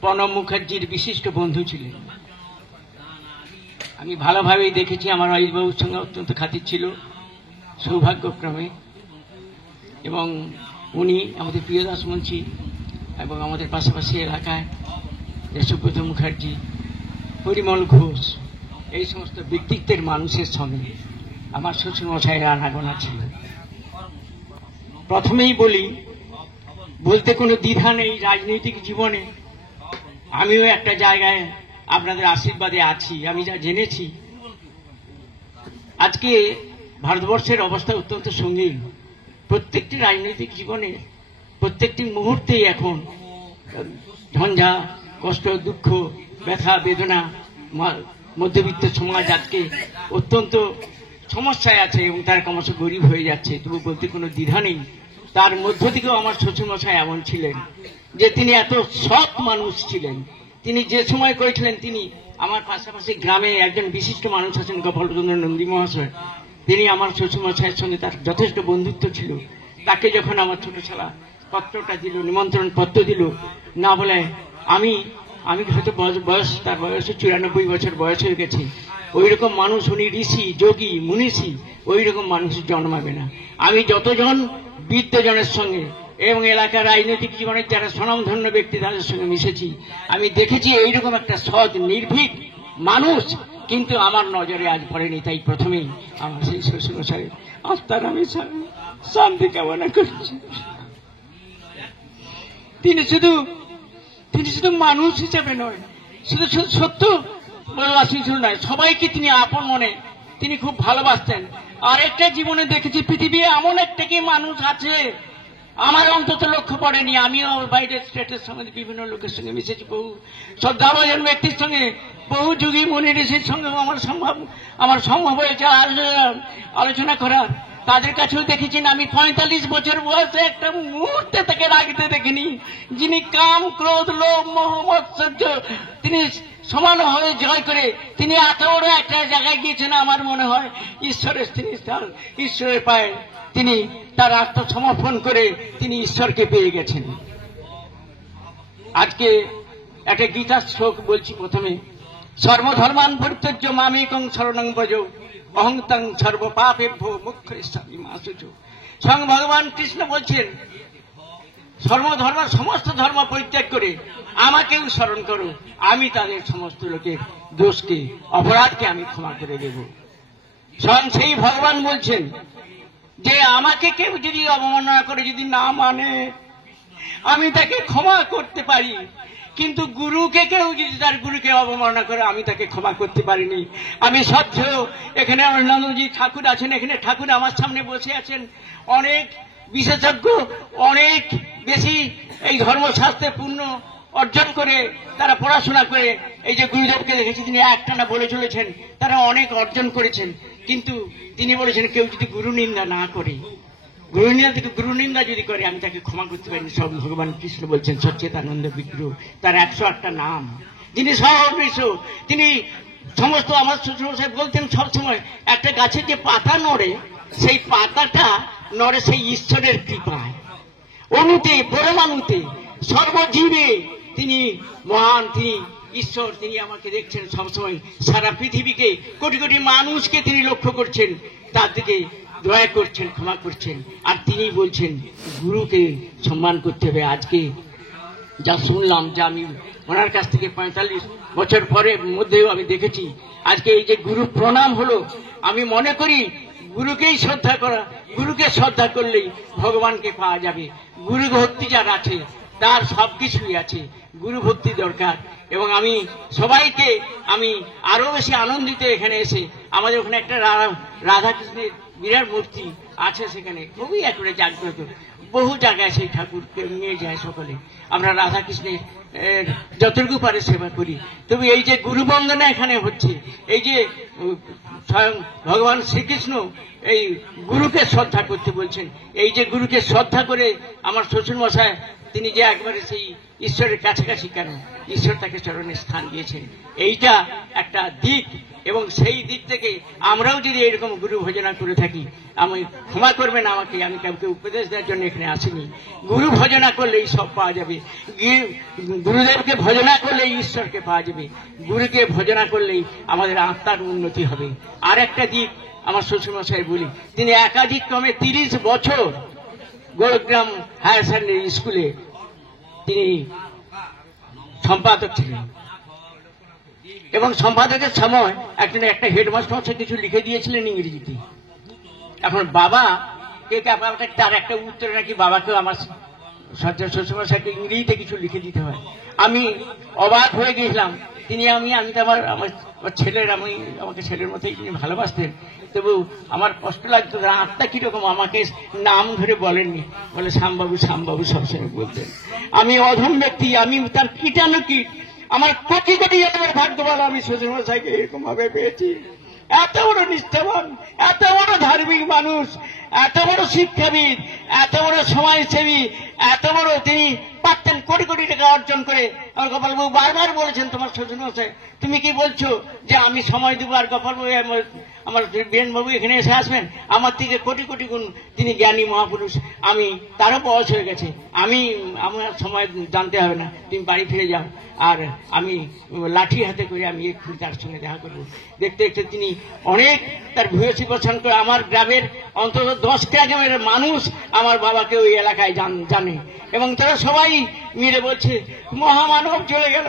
প্রণব মুখার্জির বিশিষ্ট বন্ধু ছিলেন। আমি ভালোভাবেই দেখেছি, আমার অজিতবাবুর সঙ্গে অত্যন্ত খাতির ছিল সৌভাগ্যক্রমে। এবং উনি আমাদের প্রিয়দাস মুন্সি এবং আমাদের পাশাপাশি এলাকায় সুব্রত মুখার্জি, পরিমল ঘোষ, এই সমস্ত ব্যক্তিত্বের মানুষের সঙ্গে আমার শ্বশুরমশাইয়ের আনাগোনা ছিল। প্রথমেই বলি, বলতে কোনো দ্বিধা নেই, রাজনৈতিক জীবনে আমিও একটা জায়গায় আপনাদের আশীর্বাদে আছি। আমি যা জেনেছি, আজকে ভারতবর্ষের অবস্থা অত্যন্ত সঙ্গীন। প্রত্যেকটি রাজনৈতিক জীবনে প্রত্যেকটি মুহূর্তেই এখন ঝঞ্ঝা, কষ্ট, দুঃখ, ব্যথা, বেদনা, মধ্যবিত্ত সমাজ আজকে অত্যন্ত সমস্যায় আছে এবং তার ক্রমশ গরিব হয়ে যাচ্ছে। তবু বলতে কোনো দ্বিধা নেই, তার মধ্য থেকেও আমার শ্বশুরমশাই এমন ছিলেন যে তিনি এত সৎ মানুষ ছিলেন। তিনি যে সময় করেছিলেন, তিনি আমার পাশাপাশি গ্রামে একজন বিশিষ্ট মানুষ আছেন গোপালচন্দ্র নন্দী মহাশয়, তিনি আমার শ্বশুরমশাইয়ের সঙ্গে তার যথেষ্ট বন্ধুত্ব ছিল। তাকে যখন আমার ছোট ছেলা পত্রটা দিল, নিমন্ত্রণ পত্র দিল, না বলে আমি হয়তো বয়স, তার বয়স ৯৪ বছর বয়স হয়ে গেছে, ওই রকম মানুষ, উনি ঋষি, যোগী, মুনিষী, ওই রকম মানুষ জন্মাবে না। আমি যতজন বিদ্যজনের সঙ্গে এবং এলাকার রাজনৈতিক জীবনের যারা স্বনামধন্য ব্যক্তি তাদের সঙ্গে মিশেছি, আমি দেখেছি এইরকম একটা সৎ, নির্ভীক মানুষ কিন্তু আমার নজরে আজ পড়েনি। তাই প্রথমেই আমার সেই শ্বশুরমশাই আস্থার আমি শান্তি কামনা করছি। তিনি শুধু মানুষ হিসেবে নয়, শুধু সত্য ভালোবাসী নয়, সবাইকে তিনি আপন মনে তিনি খুব ভালোবাসতেন। আর একটা জীবনে দেখেছি পৃথিবী এমন একটা কি মানুষ আছে আমার অন্তত লক্ষ্য পড়েনি। আমিও বাইরের স্টেটের সঙ্গে বিভিন্ন লোকের সঙ্গে মিশেছি, বহু শ্রদ্ধাভাজন ব্যক্তির সঙ্গে, বহু যুগী মুনি ঋষির সঙ্গে আমার সম্ভব হয়েছে আলোচনা করার। তাদের কাছেও দেখেছি আমি 45 বছর বয়সে একটা মুহূর্তে তাকে রাগতে দেখিনি, যিনি কাম ক্রোধ লোভ মোহ মৎসর্য তিনি সমান হয়ে জয় করে তিনি এত বড় একটা জায়গায় গিয়েছেন। আমার মনে হয় ঈশ্বরের পায়ে তিনি তার আত্মসমর্পণ করে তিনি ঈশ্বরকে পেয়ে গেছেন। আজকে একটা গীতার শ্লোক বলছি প্রথমে, সর্বধর্মান পরিত্যজ্য মামেকং শরণং ব্রজ অহং তং সর্বপাপেভ্যো মোক্ষয়িষ্যামি মা শুচি। স্বয়ং ভগবান কৃষ্ণ বলছেন সর্বধর্ম সমস্ত ধর্ম পরিত্যাগ করে আমাকেও স্মরণ করো, আমি তাদের সমস্ত লোকের দোষকে অপরাধকে আমি ক্ষমা করে দেব। স্বয়ং সেই ভগবান বলছেন যে আমাকে কেউ যদি অবমাননা করে যদি না মানে আমি তাকে ক্ষমা করতে পারি, কিন্তু গুরুকে কেউ যদি তার গুরুকে অবমাননা করে আমি তাকে ক্ষমা করতে পারিনি। আমি সত্ত্বেও এখানে আনন্দজি ঠাকুর আছেন, এখানে ঠাকুর আমার সামনে বসে আছেন, অনেক বিশেষজ্ঞ অনেক বেশি এই ধর্মশাস্ত্রে পূর্ণ অর্জন করে তারা পড়াশোনা করে এই যে গুরুদেবকে দেখেছি তিনি একটানা বলে চলেছেন, তারা অনেক অর্জন করেছেন। কিন্তু তিনি বলেছেন কেউ যদি গুরু নিন্দা না করে, গুরু নিন্দা যদি করে আমি তাকে ক্ষমা করতে পারিনি। সব ভগবান কৃষ্ণ বলছেন সচ্চিদানন্দ বিগ্রহ, তার 108টা নাম, যিনি সর্ববিশ্ব, তিনি সমস্ত আমার শ্বশুর সাহেব বলতেন সবসময় একটা গাছের যে পাতা নড়ে সেই পাতাটা নড়ে সেই ঈশ্বরের কৃপায়, অনুতে পরমাণুতে সর্বজীবে তিনি মহান, তিনি ঈশ্বর, তিনি আমাকে দেখছেন সবসময়, সারা পৃথিবীকে কোটি কোটি মানুষকে তিনি লক্ষ্য করছেন, তার দিকে দয়া করছেন, ক্ষমা করছেন। আর তিনি বলছেন গুরুকে সম্মান করতে হবে। আজকে যা শুনলাম, যা আমি ওনার কাছ থেকে 45 বছর পরে মধ্যেও আমি দেখেছি, আজকে এই যে গুরু প্রণাম হলো, আমি মনে করি গুরুকেই শ্রদ্ধা করা, গুরুকে শ্রদ্ধা করলেই ভগবানকে পাওয়া যাবে। গুরু ভক্তি যার আছে তার সবকিছুই আছে, গুরু ভক্তি দরকার। এবং আমি সবাইকে আমি আরো বেশি আনন্দিত এখানে এসে, আমাদের ওখানে একটা রাধাকৃষ্ণের বিরাট মূর্তি আছে, সেখানে খুবই একেবারে জাগ্রত, বহু জায়গায় সেই ঠাকুরকে নিয়ে যায় সকলে। আমরা রাধাকৃষ্ণের যতটুকু পারে সেবা করি। তবে এই যে গুরু বন্দনা এখানে হচ্ছে, এই যে স্বয়ং ভগবান শ্রীকৃষ্ণ এই গুরুকে শ্রদ্ধা করতে বলছেন, এই যে গুরুকে শ্রদ্ধা করে আমার শ্বশুর মশাই তিনি যে একবারে সেই ঈশ্বরের কাছাকাছি, কেন ঈশ্বর তাকে চরণে স্থান দিয়েছেন, এইটা একটা দিক। এবং সেই দিক থেকে আমরাও যদি এরকম গুরু ভজনা করে থাকি, আমি ক্ষমা করবেন আমাকে, আমি কাউকে উপদেশ দেওয়ার জন্য এখানে আসিনি। গুরু ভজনা করলেই সব পাওয়া যাবে, গুরুদেবকে ভজনা করলেই ঈশ্বরকে পাওয়া যাবে, গুরুকে ভজনা করলেই আমাদের আত্মার উন্নতি হবে। আর একটা দিক আমার শ্বশুরমশাই বলি, তিনি একাধিক ক্রমে 30 বছর গোরগ্রাম হায়ার সেকেন্ডারি স্কুলে তিনি সম্পাদক ছিলেন। এবং সম্পাদকের সময় একটা হেডমাস্টার কিছু লিখে দিয়েছিলেন ইংরেজিতে। এখন বাবা তার একটা উত্তরে নাকি বাবাকেও আমার শ্বশুরমশাইকে ইংরেজিতে কিছু লিখে দিতে হয়। আমি অবাক হয়ে গেছিলাম। তিনি আমি তো আমার ছেলের, আমাকে ছেলের মতোই তিনি ভালোবাসতেন, তবু আমার কষ্ট লাগতো, আত্মা কিরকম আমাকে নাম ধরে বলেননি, বলে শ্যামবাবু শ্যামবাবু সবসময় বলতেন। আমি অধম ব্যক্তি, আমি তার কীটানো কি, আমার কোটি কোটি জন্মের ভাগ্যবান আমি শ্বশুরমশাইকে এরকম ভাবে পেয়েছি। এত বড় নিষ্ঠাবান, এত বড় ধার্মিক মানুষ, এত বড় শিক্ষাবিদ, এত বড় সমাজসেবী, এত বড়, তিনি পারতেন কোটি কোটি টাকা অর্জন করে। আমার গোপালবাবু বারবার বলেছেন তোমার শ্বশুরমশাই তুমি কি বলছো যে আমি সময় দেবো, আর গোপালবাবু আমার বীরেনবাবু এখানে এসে আসবেন, আমার থেকে কোটি কোটি গুণ তিনি জ্ঞানী মহাপুরুষ, আমি তারও বয়স হয়ে গেছে, আমার সময় জানতে হবে না, তুমি বাড়ি ফিরে যাও, আর আমি লাঠি হাতে করে আমি এক্ষুনি তার সঙ্গে দেখা করবো। দেখতে দেখতে তিনি অনেক তার ভূয়সী পোষণ করে আমার গ্রামের অন্তত 10টা গ্রামের মানুষ আমার বাবাকে ওই এলাকায় জানে, এবং তারা সবাই মিলে বলছে মহামানব চলে গেল।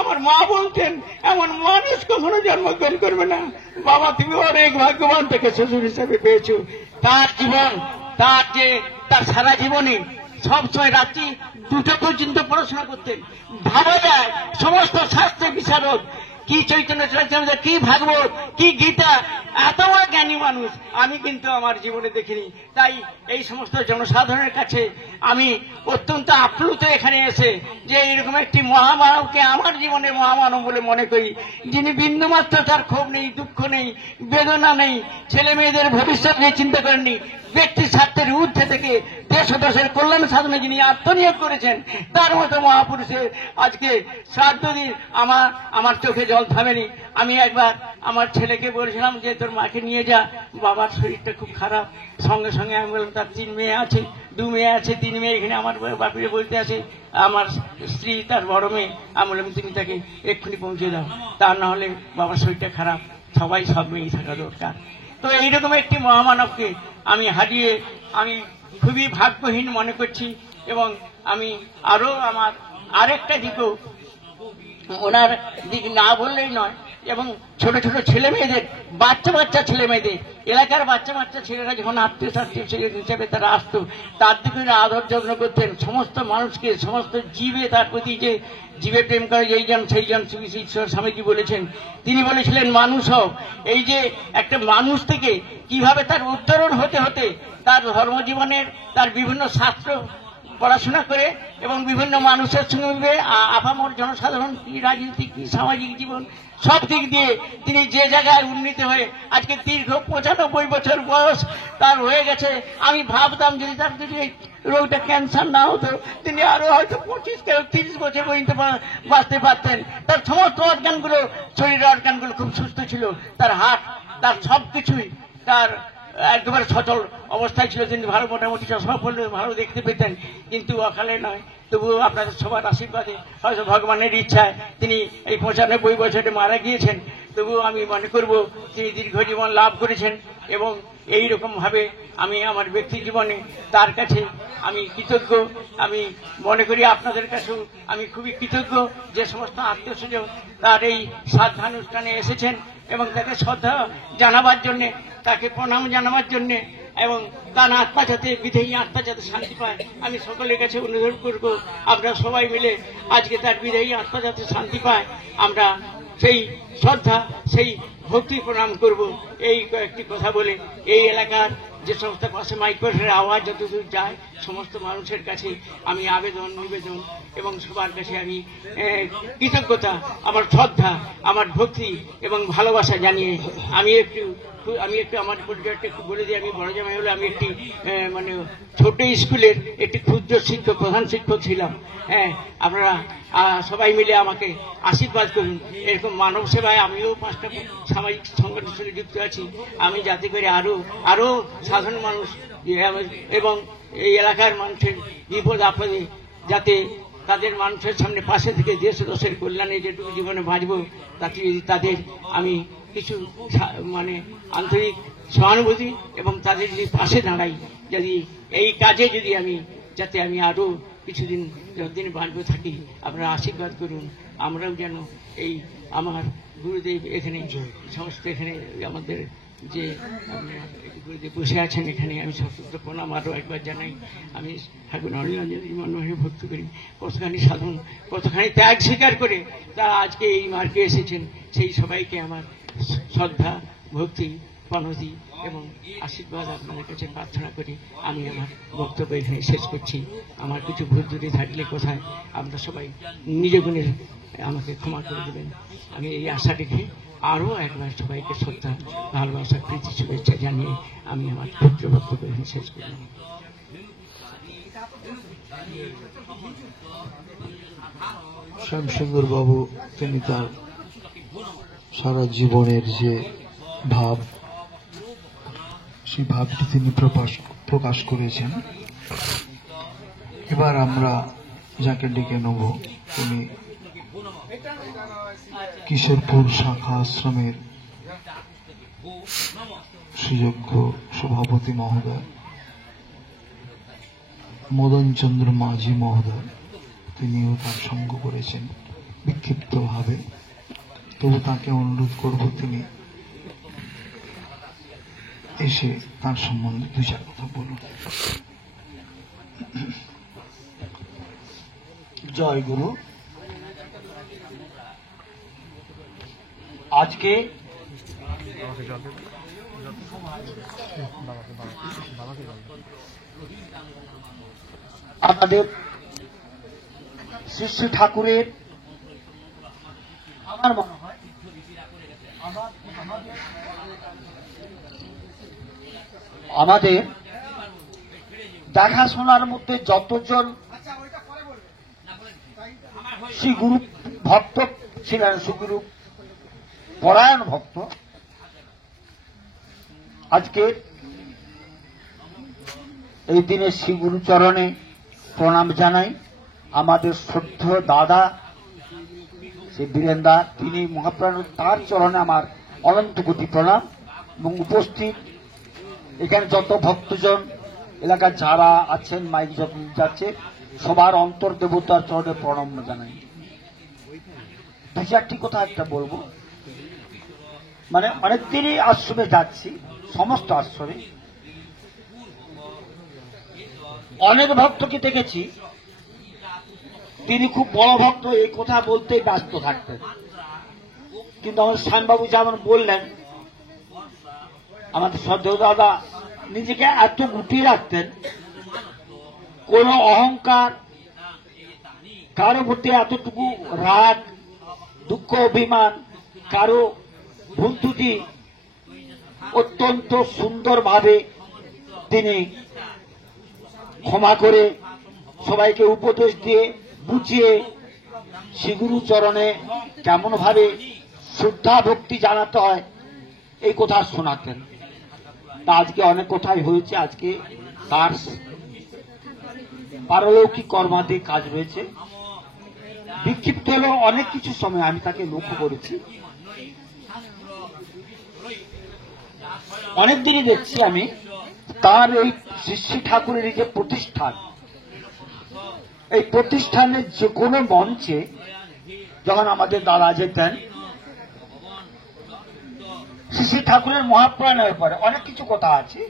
আমার মা বলতেন এমন মানুষ কখনো জন্মগ্রহণ করবে না, বাবা তুমি অনেক ভাগ্যবান থেকে শ্বশুর হিসাবে পেয়েছো। তার জীবন তার সারা জীবনে সবসময় রাত্রি 2টা পর্যন্ত পড়াশোনা করতেন। ভাবা যায় সমস্ত শাস্ত্র বিশারদ, কি চৈতন্য চরিতামৃত, কি ভাগবত, কি গীতা, এত বড় জ্ঞানী মানুষ আমি কিন্তু আমার জীবনে দেখিনি। তাই এই সমস্ত জনসাধারণের কাছে আমি অত্যন্ত আপ্লুত এখানে এসে যে এইরকম একটি মহামানবকে আমার জীবনে মহামানব বলে মনে করি, যিনি বিন্দুমাত্র তার ক্ষোভ নেই, দুঃখ নেই, বেদনা নেই, ছেলে মেয়েদের ভবিষ্যৎ নিয়ে চিন্তা করেননি, ব্যক্তি স্বার্থের ঊর্ধ্বে থেকে দেশ ও দেশের কল্যাণ সাধনে যিনি আত্মনিয়োগ করেছেন, তার মতো মহাপুরুষের আজকে শ্রাদ্ধ দিন আমার চোখে জল থামেনি। আমি একবার আমার ছেলেকে বলেছিলাম যে তোর মাকে নিয়ে যা, বাবার শরীরটা খুব খারাপ। সঙ্গে সঙ্গে আমি বললাম তার 3 মেয়ে আছে, 2 মেয়ে আছে, 3 মেয়ে এখানে আমার বাপিরে বলতে আছে, আমার স্ত্রী তার বড় মেয়ে। আমি বললাম তুমি তাকে এক্ষুনি পৌঁছে দাও, তা না হলে বাবার শরীরটা খারাপ, সবাই সব মেয়েই থাকা দরকার। তো এইরকম একটি মহামানবকে আমি হারিয়ে আমি খুবই ভাগ্যহীন মনে করছি। এবং আমি আরো আমার আরেকটা দিকও ওনার দিক না বললেই নয়, এবং ছোট ছোট ছেলে মেয়েদের, বাচ্চা ছেলে মেয়েদের, এলাকার বাচ্চা ছেলেরা যখন আত্মীয় হিসেবে তারা আসতো, তার দিকে আদর যত্ন করতেন। সমস্ত মানুষকে, সমস্ত জীবে তার প্রতি যে জীবে প্রেম করে যেই জন সেই জন, ঈশ্বর স্বামীজি বলেছেন। তিনি বলেছিলেন মানুষ হোক। এই যে একটা মানুষ থেকে কিভাবে তার উত্তরণ হতে হতে তার ধর্মজীবনের, তার বিভিন্ন শাস্ত্র পড়াশোনা করে এবং বিভিন্ন মানুষের সঙ্গে আপামর জনসাধারণ, কি রাজনীতিক, কি সামাজিক জীবন, সব দিক দিয়ে তিনি যে জায়গায় উন্নীত হয়ে আজকে দীর্ঘ 95 বছর বয়স তার হয়ে গেছে। আমি ভাবতাম যদি তার যদি রোগটা ক্যান্সার না হতো, তিনি আরো হয়তো 25-30 বছর পর্যন্ত বাঁচতে পারতেন। তার সমস্ত অর্গানগুলো, শরীরের অর্গানগুলো খুব সুস্থ ছিল, তার হার্ট, তার সবকিছুই তার একেবারে সচল অবস্থায় ছিল। তিনি ভালো, মোটামুটি চশমা পড়লে ভালো দেখতে পেতেন, কিন্তু অকালে নয়। তবুও আপনাদের সবার আশীর্বাদে, হয়তো ভগবানের ইচ্ছায় তিনি এই 95 বছরে মারা গিয়েছেন। তবুও আমি মনে করব তিনি দীর্ঘ জীবন লাভ করেছেন। এবং এই রকম ভাবে আমি আমার ব্যক্তি জীবনে তার কাছে আমি কৃতজ্ঞ। আমি মনে করি আপনাদের কাছেও আমি খুবই কৃতজ্ঞ যে সমস্ত আত্মীয় স্বজন তার এই শ্রাদ্ধানুষ্ঠানে এসেছেন এবং তাকে শ্রদ্ধা জানাবার জন্য, তাকে প্রণাম জানাবার জন্য, এবং তার আত্মা যাতে, বিদেহী আত্মা যাতে শান্তি পায়, আমি সকলের কাছে অনুরোধ করব আমরা সবাই মিলে আজকে তার বিদেহী আত্মা যাতে শান্তি পায়, আমরা সেই শ্রদ্ধা, সেই ভক্তি প্রণাম করব। এই কয়েকটি কথা বলে এই এলাকার যে সমস্ত পাশে মাইক্রোফোনের আওয়াজ যতদূর যায়, সমস্ত মানুষের কাছে আমি আবেদন, নিবেদন এবং সবার কাছে আমি কৃতজ্ঞতা, আমার শ্রদ্ধা, আমার ভক্তি এবং ভালোবাসা জানিয়ে আমি একটু আমার পরিচয়টা একটু বলে দিই। আমি বড় জামাই হলে আমি একটি মানে ছোট স্কুলের একটি ক্ষুদ্র শিক্ষক, প্রধান শিক্ষক ছিলাম। হ্যাঁ, আপনারা সবাই মিলে আমাকে আশীর্বাদ করুন। এরকম মানব সেবায় আমিও 5টা সামাজিক সংগঠনের সঙ্গে যুক্ত আছি। আমি যাতে করে আরো সাধারণ মানুষ এবং এই এলাকার মানুষের বিপদ আপদে যাতে তাদের মানুষের সামনে পাশে থেকে দেশ দেশের কল্যাণে যেটুকু জীবনে বাঁচব, তাতে যদি তাদের আমি কিছু মানে আন্তরিক সহানুভূতি এবং তাদের যদি পাশে দাঁড়াই, যদি এই কাজে যদি আমি যাতে আমি আরো কিছুদিন যতদিন বাঁচবো থাকি, আপনারা আশীর্বাদ করুন। আমরাও যেন এই আমার গুরুদেব এখানে সমস্ত, এখানে আমাদের যে গুরুদেব বসে আছেন এখানে, আমি সশস্ত্র প্রণাম আরো একবার জানাই। আমি ঠাকুর অনিরঞ্জন মনোহরে ভক্তি করি, কতখানি সাধন, কতখানি ত্যাগ স্বীকার করে তারা আজকে এই মার্গে এসেছেন। সেই সবাইকে আমার শ্রদ্ধা, ভক্তি, প্রণতি এবং আশীর্বাদ আপনাদের কাছে প্রার্থনা করি আমি আমার বক্তব্য এখানে শেষ করছি। আমার কিছু ভুল ত্রুটি থাকলে কোথায় আপনারা সবাই নিজ গুণে আমাকে ক্ষমা করে দেবেন, আমি এই আশা রেখে আরো একবার সবাইকে শ্রদ্ধা, ভালোবাসা, প্রীতি, শুভেচ্ছা জানিয়ে আমি আমার ক্ষুদ্র বক্তব্য এখানে শেষ করলাম। শ্যামসুন্দর বাবু তিনি তার সারা জীবনের যে ভাব, সেই ভাবটি তিনি প্রকাশ করেছেন। এবার আমরা যাকে ডেকে নেব, তিনি কিশোরপুর শাখা আশ্রমের সুযোগ্য সভাপতি মহোদয় মদন চন্দ্র মাঝি মহোদয়। তিনিও তার সঙ্গ করেছেন বিক্ষিপ্ত ভাবে, তবু তাকে অনুরোধ করব তিনি এসে তার সম্বন্ধে দু চার কথা বলুন। জয় গুরু। আজকে আমাদের শ্রী শ্রী ঠাকুরের আমার মনে হয় আমাদের দেখাশোনার মধ্যে যতজন শ্রী গুরু ভক্ত ছিলেন, শ্রীগুরু পরায়ণ ভক্ত, আজকে এই দিনে শ্রী গুরুচরণে প্রণাম জানাই। আমাদের শ্রদ্ধেয় দাদা শ্রী বীরেন্দা, তিনি মহাপ্রাণ, তার চরণে আমার অনন্ত কোটি প্রণাম। এবং উপস্থিত এখানে যত ভক্তজন এলাকার যারা আছেন, মাইক যত যাচ্ছে, সবার অন্তর দেবতার চরণে প্রণাম জানাই। দু চারটি কথা একটা বলবো। মানে অনেকদিনই আশ্রমে যাচ্ছি, সমস্ত আশ্রমে অনেক ভক্তকে দেখেছি, তিনি খুব বড় ভক্ত, এই কথা বলতে ব্যস্ত থাকতেন। কিন্তু আমাদের শ্যামবাবু যেমন বললেন, আমাদের শ্রদ্ধেয় দাদা নিজেকে এত গুটিয়ে রাখতেন, কোন অহংকার, কারো প্রতি এতটুকু রাগ, দুঃখ, অভিমান, কারো ভুল ত্রুটি অত্যন্ত সুন্দরভাবে তিনি ক্ষমা করে সবাইকে উপদেশ দিয়ে বুঝিয়ে শ্রীগুরু চরণে কেমন ভাবে শ্রদ্ধা ভক্তি জানাতে হয় এই কথা শোনাতেন। তা আজকে অনেক কথাই হয়েছে। আজকে তার পারলৌকিক কর্মাদি কাজ রয়েছে, বিক্ষিপ্ত হলেও অনেক কিছু সময় আমি তাকে লক্ষ্য করেছি। অনেকদিনই দেখছি আমি তার এই শ্রী শ্রী ঠাকুরের যে প্রতিষ্ঠান, এই প্রতিষ্ঠানের যে কোনো মঞ্চে যখন আমাদের দাদা যেতেন, শ্রী শ্রী ঠাকুরের মহাপ্রয়াণের পরে অনেক কিছু কথা আছে,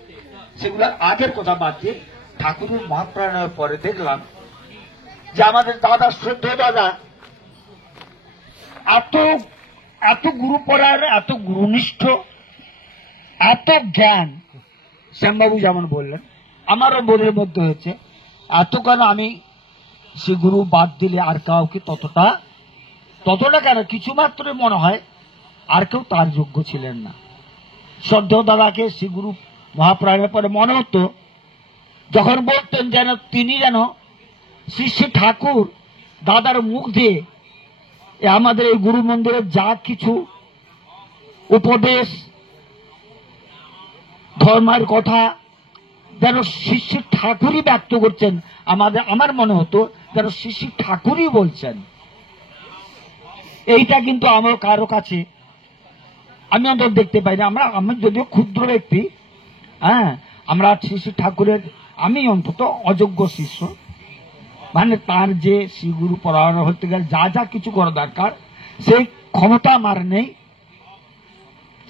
সেগুলো আগের কথা বাদ দিয়ে ঠাকুরের মহাপ্রয়াণের পরে দেখলাম যে আমাদের দাদা, শ্রদ্ধেয় দাদা, এত গুরুপরায়ণ, এত গুরুনিষ্ঠ, এত জ্ঞান। শ্যামবাবু যেমন বললেন, আমারও মনের মধ্যে হয়েছে এত কেন আমি শ্রী গুরু বাদ দিলে আর কাউকে ততটা কেন কিছু মাত্র মনে হয় আর কেউ তার যোগ্য ছিলেন না। শ্রদ্ধেয় দাদাকে শ্রী গুরু মহাপ্রাণের পরে মনে হতো, যখন বলতেন যেন তিনি যেন শ্রী শ্রী ঠাকুর দাদার মুখ দিয়ে আমাদের এই গুরু মন্দিরের যা কিছু উপদেশ, ধর্মের কথা যেন শ্রী শ্রী ঠাকুরই ব্যক্ত করছেন। আমার মনে হতো যেন শ্রী শ্রী ঠাকুরই বলছেন। এইটা কিন্তু আমার কারো কাছে আমি অন্তত দেখতে পাই না। আমি যদিও ক্ষুদ্র ব্যক্তি, আমরা শ্রী শ্রী ঠাকুরের, আমি অন্তত অযোগ্য শিষ্য। মানে তার যে শ্রী গুরু পরায়ণ হতে গেলে যা যা কিছু করা দরকার, সেই ক্ষমতা আমার নেই।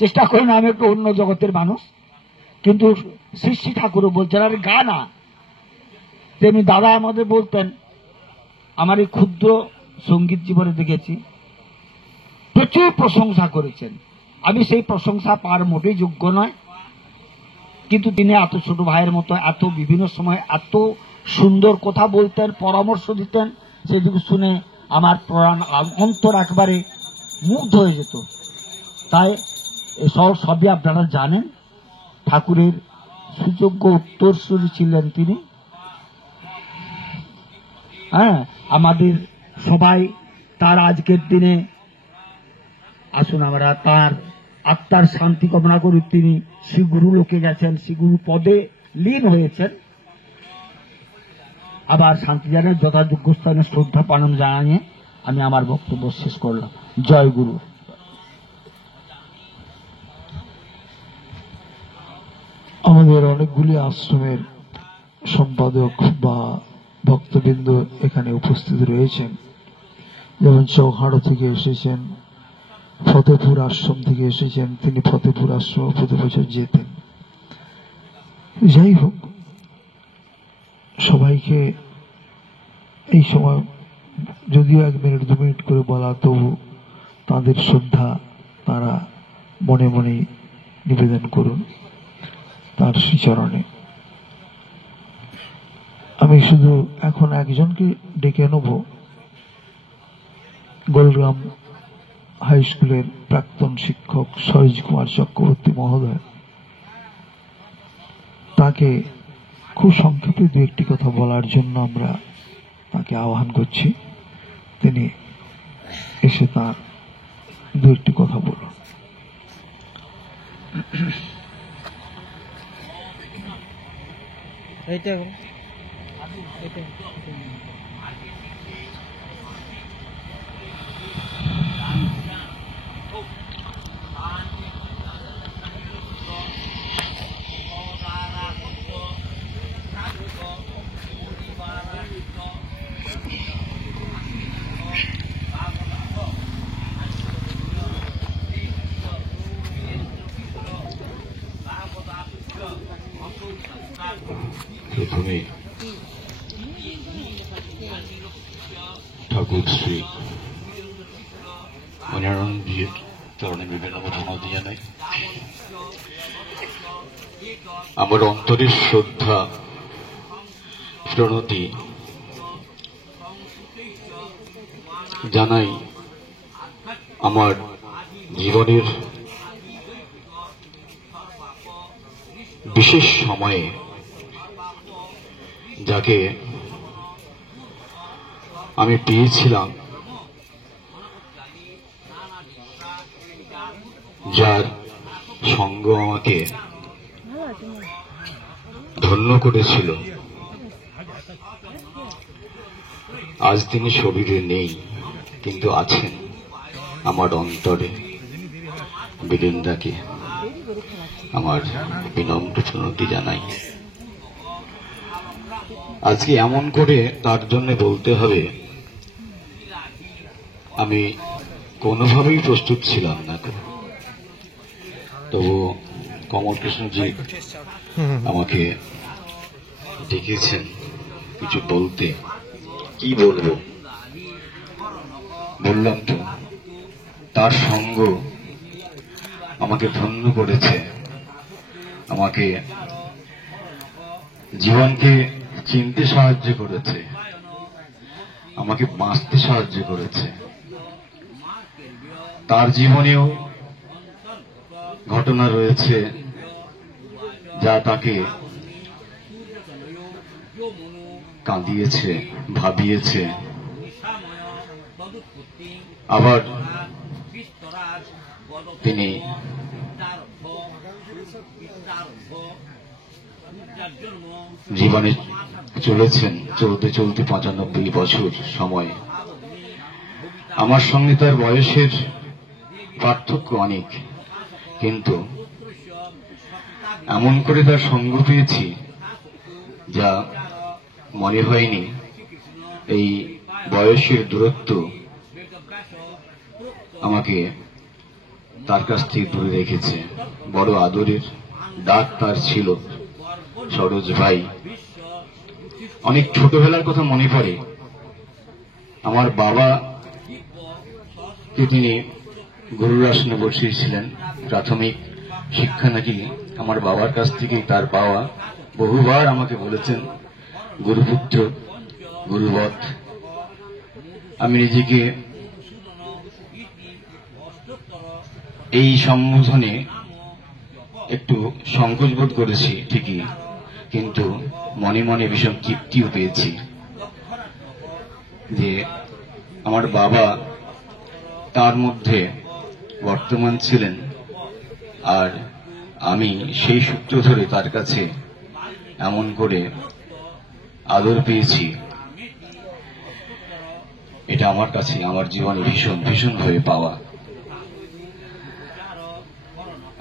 চেষ্টা করি না, আমি একটু অন্য জগতের মানুষ। কিন্তু শ্রী শ্রী ঠাকুরও বলছেন, আর গা না, তেমনি দাদা আমাদের বলতেন। আমার এই ক্ষুদ্র সঙ্গীত জীবনে দেখেছি প্রচুর প্রশংসা করেছেন। আমি সেই প্রশংসা পাওয়ার মোটেই যোগ্য নয়, কিন্তু তিনি এত ছোট ভাইয়ের মতো এত বিভিন্ন সময় এত সুন্দর কথা বলতেন, পরামর্শ দিতেন, সেদিকে শুনে আমার প্রাণ অন্তর একবারে মুগ্ধ হয়ে যেত। তাই সবই আপনারা জানেন, ঠাকুরের সুযোগ্য উত্তরসূরি ছিলেন তিনি। আমাদের সবাই তার আজকের দিনে আসুন আমরা তার আত্মার শান্তি কামনা করি। তিনি শ্রীগুরু লোকে গেছেন, শ্রীগুরু পদে লীন হয়েছেন। আবার শান্তি জানেন যথাযোগ্য স্থানে শ্রদ্ধা প্রণাম জানিয়ে আমি আমার বক্তব্য শেষ করলাম। জয় গুরু। আমাদের অনেকগুলি আশ্রমের সম্পাদক বা ভক্তবৃন্দ এখানে উপস্থিত রয়েছেন। যেমন চৌহাড়া থেকে এসেছেন, ফতেপুর আশ্রম থেকে এসেছেন। তিনি ফতেপুর আশ্রম প্রতি বছর যেতেন। যাই হোক, সবাইকে এই সময় যদিও 1 মিনিট 2 মিনিট করে বলা, তবু তাদের শ্রদ্ধা তারা মনে মনে নিবেদন করুন তার শ্রীচরণে। আমি শুধু এখন একজনকে ডেকে নেব, গোলগ্রাম হাই স্কুলের প্রাক্তন শিক্ষক সরিজ কুমার চক্রবর্তী মহোদয়। তাকে খুব সংক্ষেপে 2-1টি কথা বলার জন্য আমরা তাকে আহ্বান করছি। তিনি এসে তার 2-1টি কথা বলুন। প্রথমে ঠাকুর শ্রী মনিরানন্দজির চরণে বিভিন্ন প্রণতি জানাই। আমার অন্তরের শ্রদ্ধা প্রণতি জানাই আমার জীবনের বিশেষ সময়ে যাকে আমি পেয়েছিলাম, যার সঙ্গ আমাকে ধন্য করেছিল। আজ তিনি শরীরে নেই, কিন্তু আছেন আমার অন্তরে। বীরেন্দ্রকে আমার বিনম্র প্রণতি জানাই। আজকে এমন করে তার জন্য বলতে হবে, আমি কোনোভাবেই প্রস্তুত ছিলাম না। তবু কমল কৃষ্ণজি আমাকে ডেকেছেন কিছু বলতে। কি বলবো, বললাম তো, তার সঙ্গ আমাকে ধন্য করেছে, আমাকে জীবনকে চিনতে সাহায্য করেছে, আমাকে বাঁচতে সাহায্য করেছে। তার জীবনেও ঘটনা রয়েছে যা তাকে কাঁদিয়েছে, ভাবিয়েছে। আবার তিনি জীবনে চলেছেন, চলতে চলতে 95 বছর সময়। আমার সঙ্গে তার বয়সের পার্থক্য অনেক, কিন্তু এমন করে তার সঙ্গ পেয়েছি যা মনে হয়নি এই বয়সের দূরত্ব আমাকে তার কাছ থেকে দূরে রেখেছে। বড় আদরের ডাক তার ছিল সরোজ ভাই। অনেক ছোটবেলার কথা মনে পড়ে। আমার বাবাকে তিনি গুরুর আসনে বসিয়েছিলেন। প্রাথমিক শিক্ষা নাকি আমার বাবার কাছ থেকেই তার পাওয়া। বহুবার আমাকে বলেছেন গুরুপুত্র, গুরুবৎ। আমি নিজেকে এই সম্বোধনে একটু সংকোচ বোধ করেছি ঠিকই, কিন্তু মনে মনে ভীষণ তৃপ্তিও পেয়েছি যে আমার বাবা তার মধ্যে বর্তমান ছিলেন, আর আমি সেই সূত্র ধরে তার কাছে এমন করে আদর পেয়েছি। এটা আমার কাছে আমার জীবনে ভীষণ ভীষণ ভাবে পাওয়া।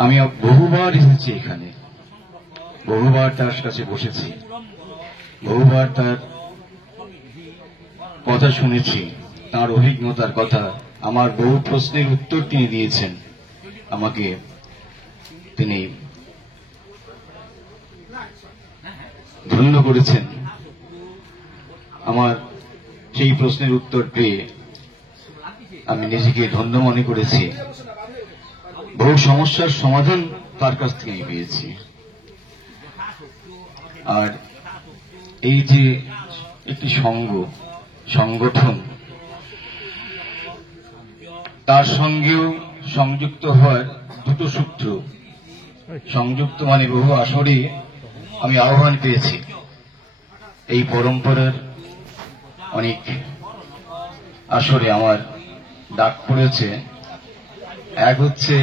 আমি বহুবার এসেছি এখানে, বহুবার তার কাছে বসেছি, বহুবার তার কথা শুনেছি, তার অভিজ্ঞতার কথা। আমার বহু প্রশ্নের উত্তর তিনি দিয়েছেন আমাকে। তিনি ধন্য করেছেন, আমার সেই প্রশ্নের উত্তর পেয়ে আমি নিজেকে ধন্য মনে করেছি। বহু সমস্যার সমাধান তার কাছ থেকেই পেয়েছি। আর এই যে একটি সংগঠন, তার সঙ্গেও সংযুক্ত হওয়ার দুটো সূত্র। সংযুক্ত মানে বহু আসরে আমি আহ্বান পেয়েছি। এই পরম্পরার অনেক আসরে আমার ডাক পড়েছে। এক হচ্ছে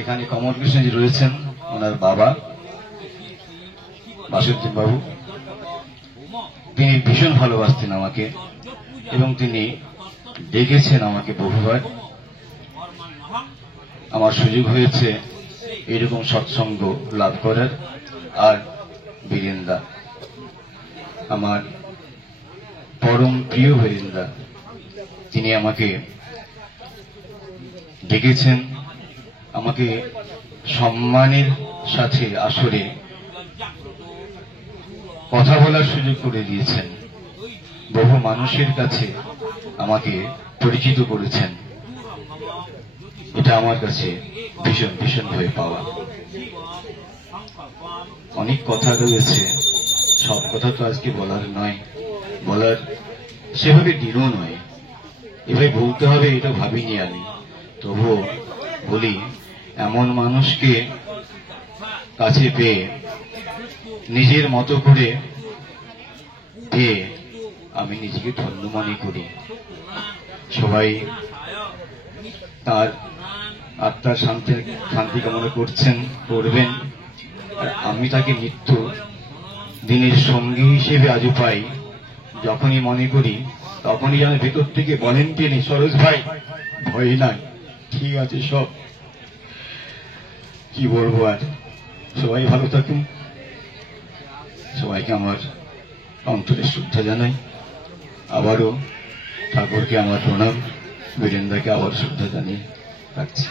এখানে কমল কৃষ্ণজি রয়েছেন, ওনার বাবা বাসুদেব বাবু, তিনি ভীষণ ভালোবাসতেন আমাকে এবং তিনি ডেকেছেন আমাকে বহুবার। আমার সুযোগ হয়েছে এরকম সৎসঙ্গ লাভ করার। আর বীরেন্দা, আমার পরম প্রিয় বীরেন্দা, তিনি আমাকে ডেকেছেন, আমাকে সম্মানের সাথে আসরে কথা বলার সুযোগ করে দিয়েছেন। বহু মানুষের কাছে আমাকে পরিচিত করেছেন। এটা আমার কাছে ভীষণ ভীষণ ভয় পাওয়া। অনেক কথা রয়েছে, সব কথা তো আজকে বলার নয়, বলার সেভাবে দৃঢ় নয়, এভাবে বলতে হবে এটা ভাবিনি আমি। তবুও বলি, এমন মানুষকে কাছে পেয়ে, নিজের মতো করে পেয়ে আমি নিজেকে ধন্য মনে করি। সবাই তার আত্মার শান্তি কামনা করছেন, করবেন। আর আমি তাকে নিত্য দিনের সঙ্গী হিসেবে আজও পাই। যখনই মনে করি তখনই যেন ভেতর থেকে বলেন তিনি, সরোজ ভাই ভয় নাই, ঠিক আছে সব। কি বলবো আর, সবাই ভালো থাকুন। সবাইকে আমার অন্তরে শ্রদ্ধা জানাই। আবারও ঠাকুরকে আমার প্রণাম, বীরেন্দ্রকে আবার শ্রদ্ধা জানিয়ে রাখছি।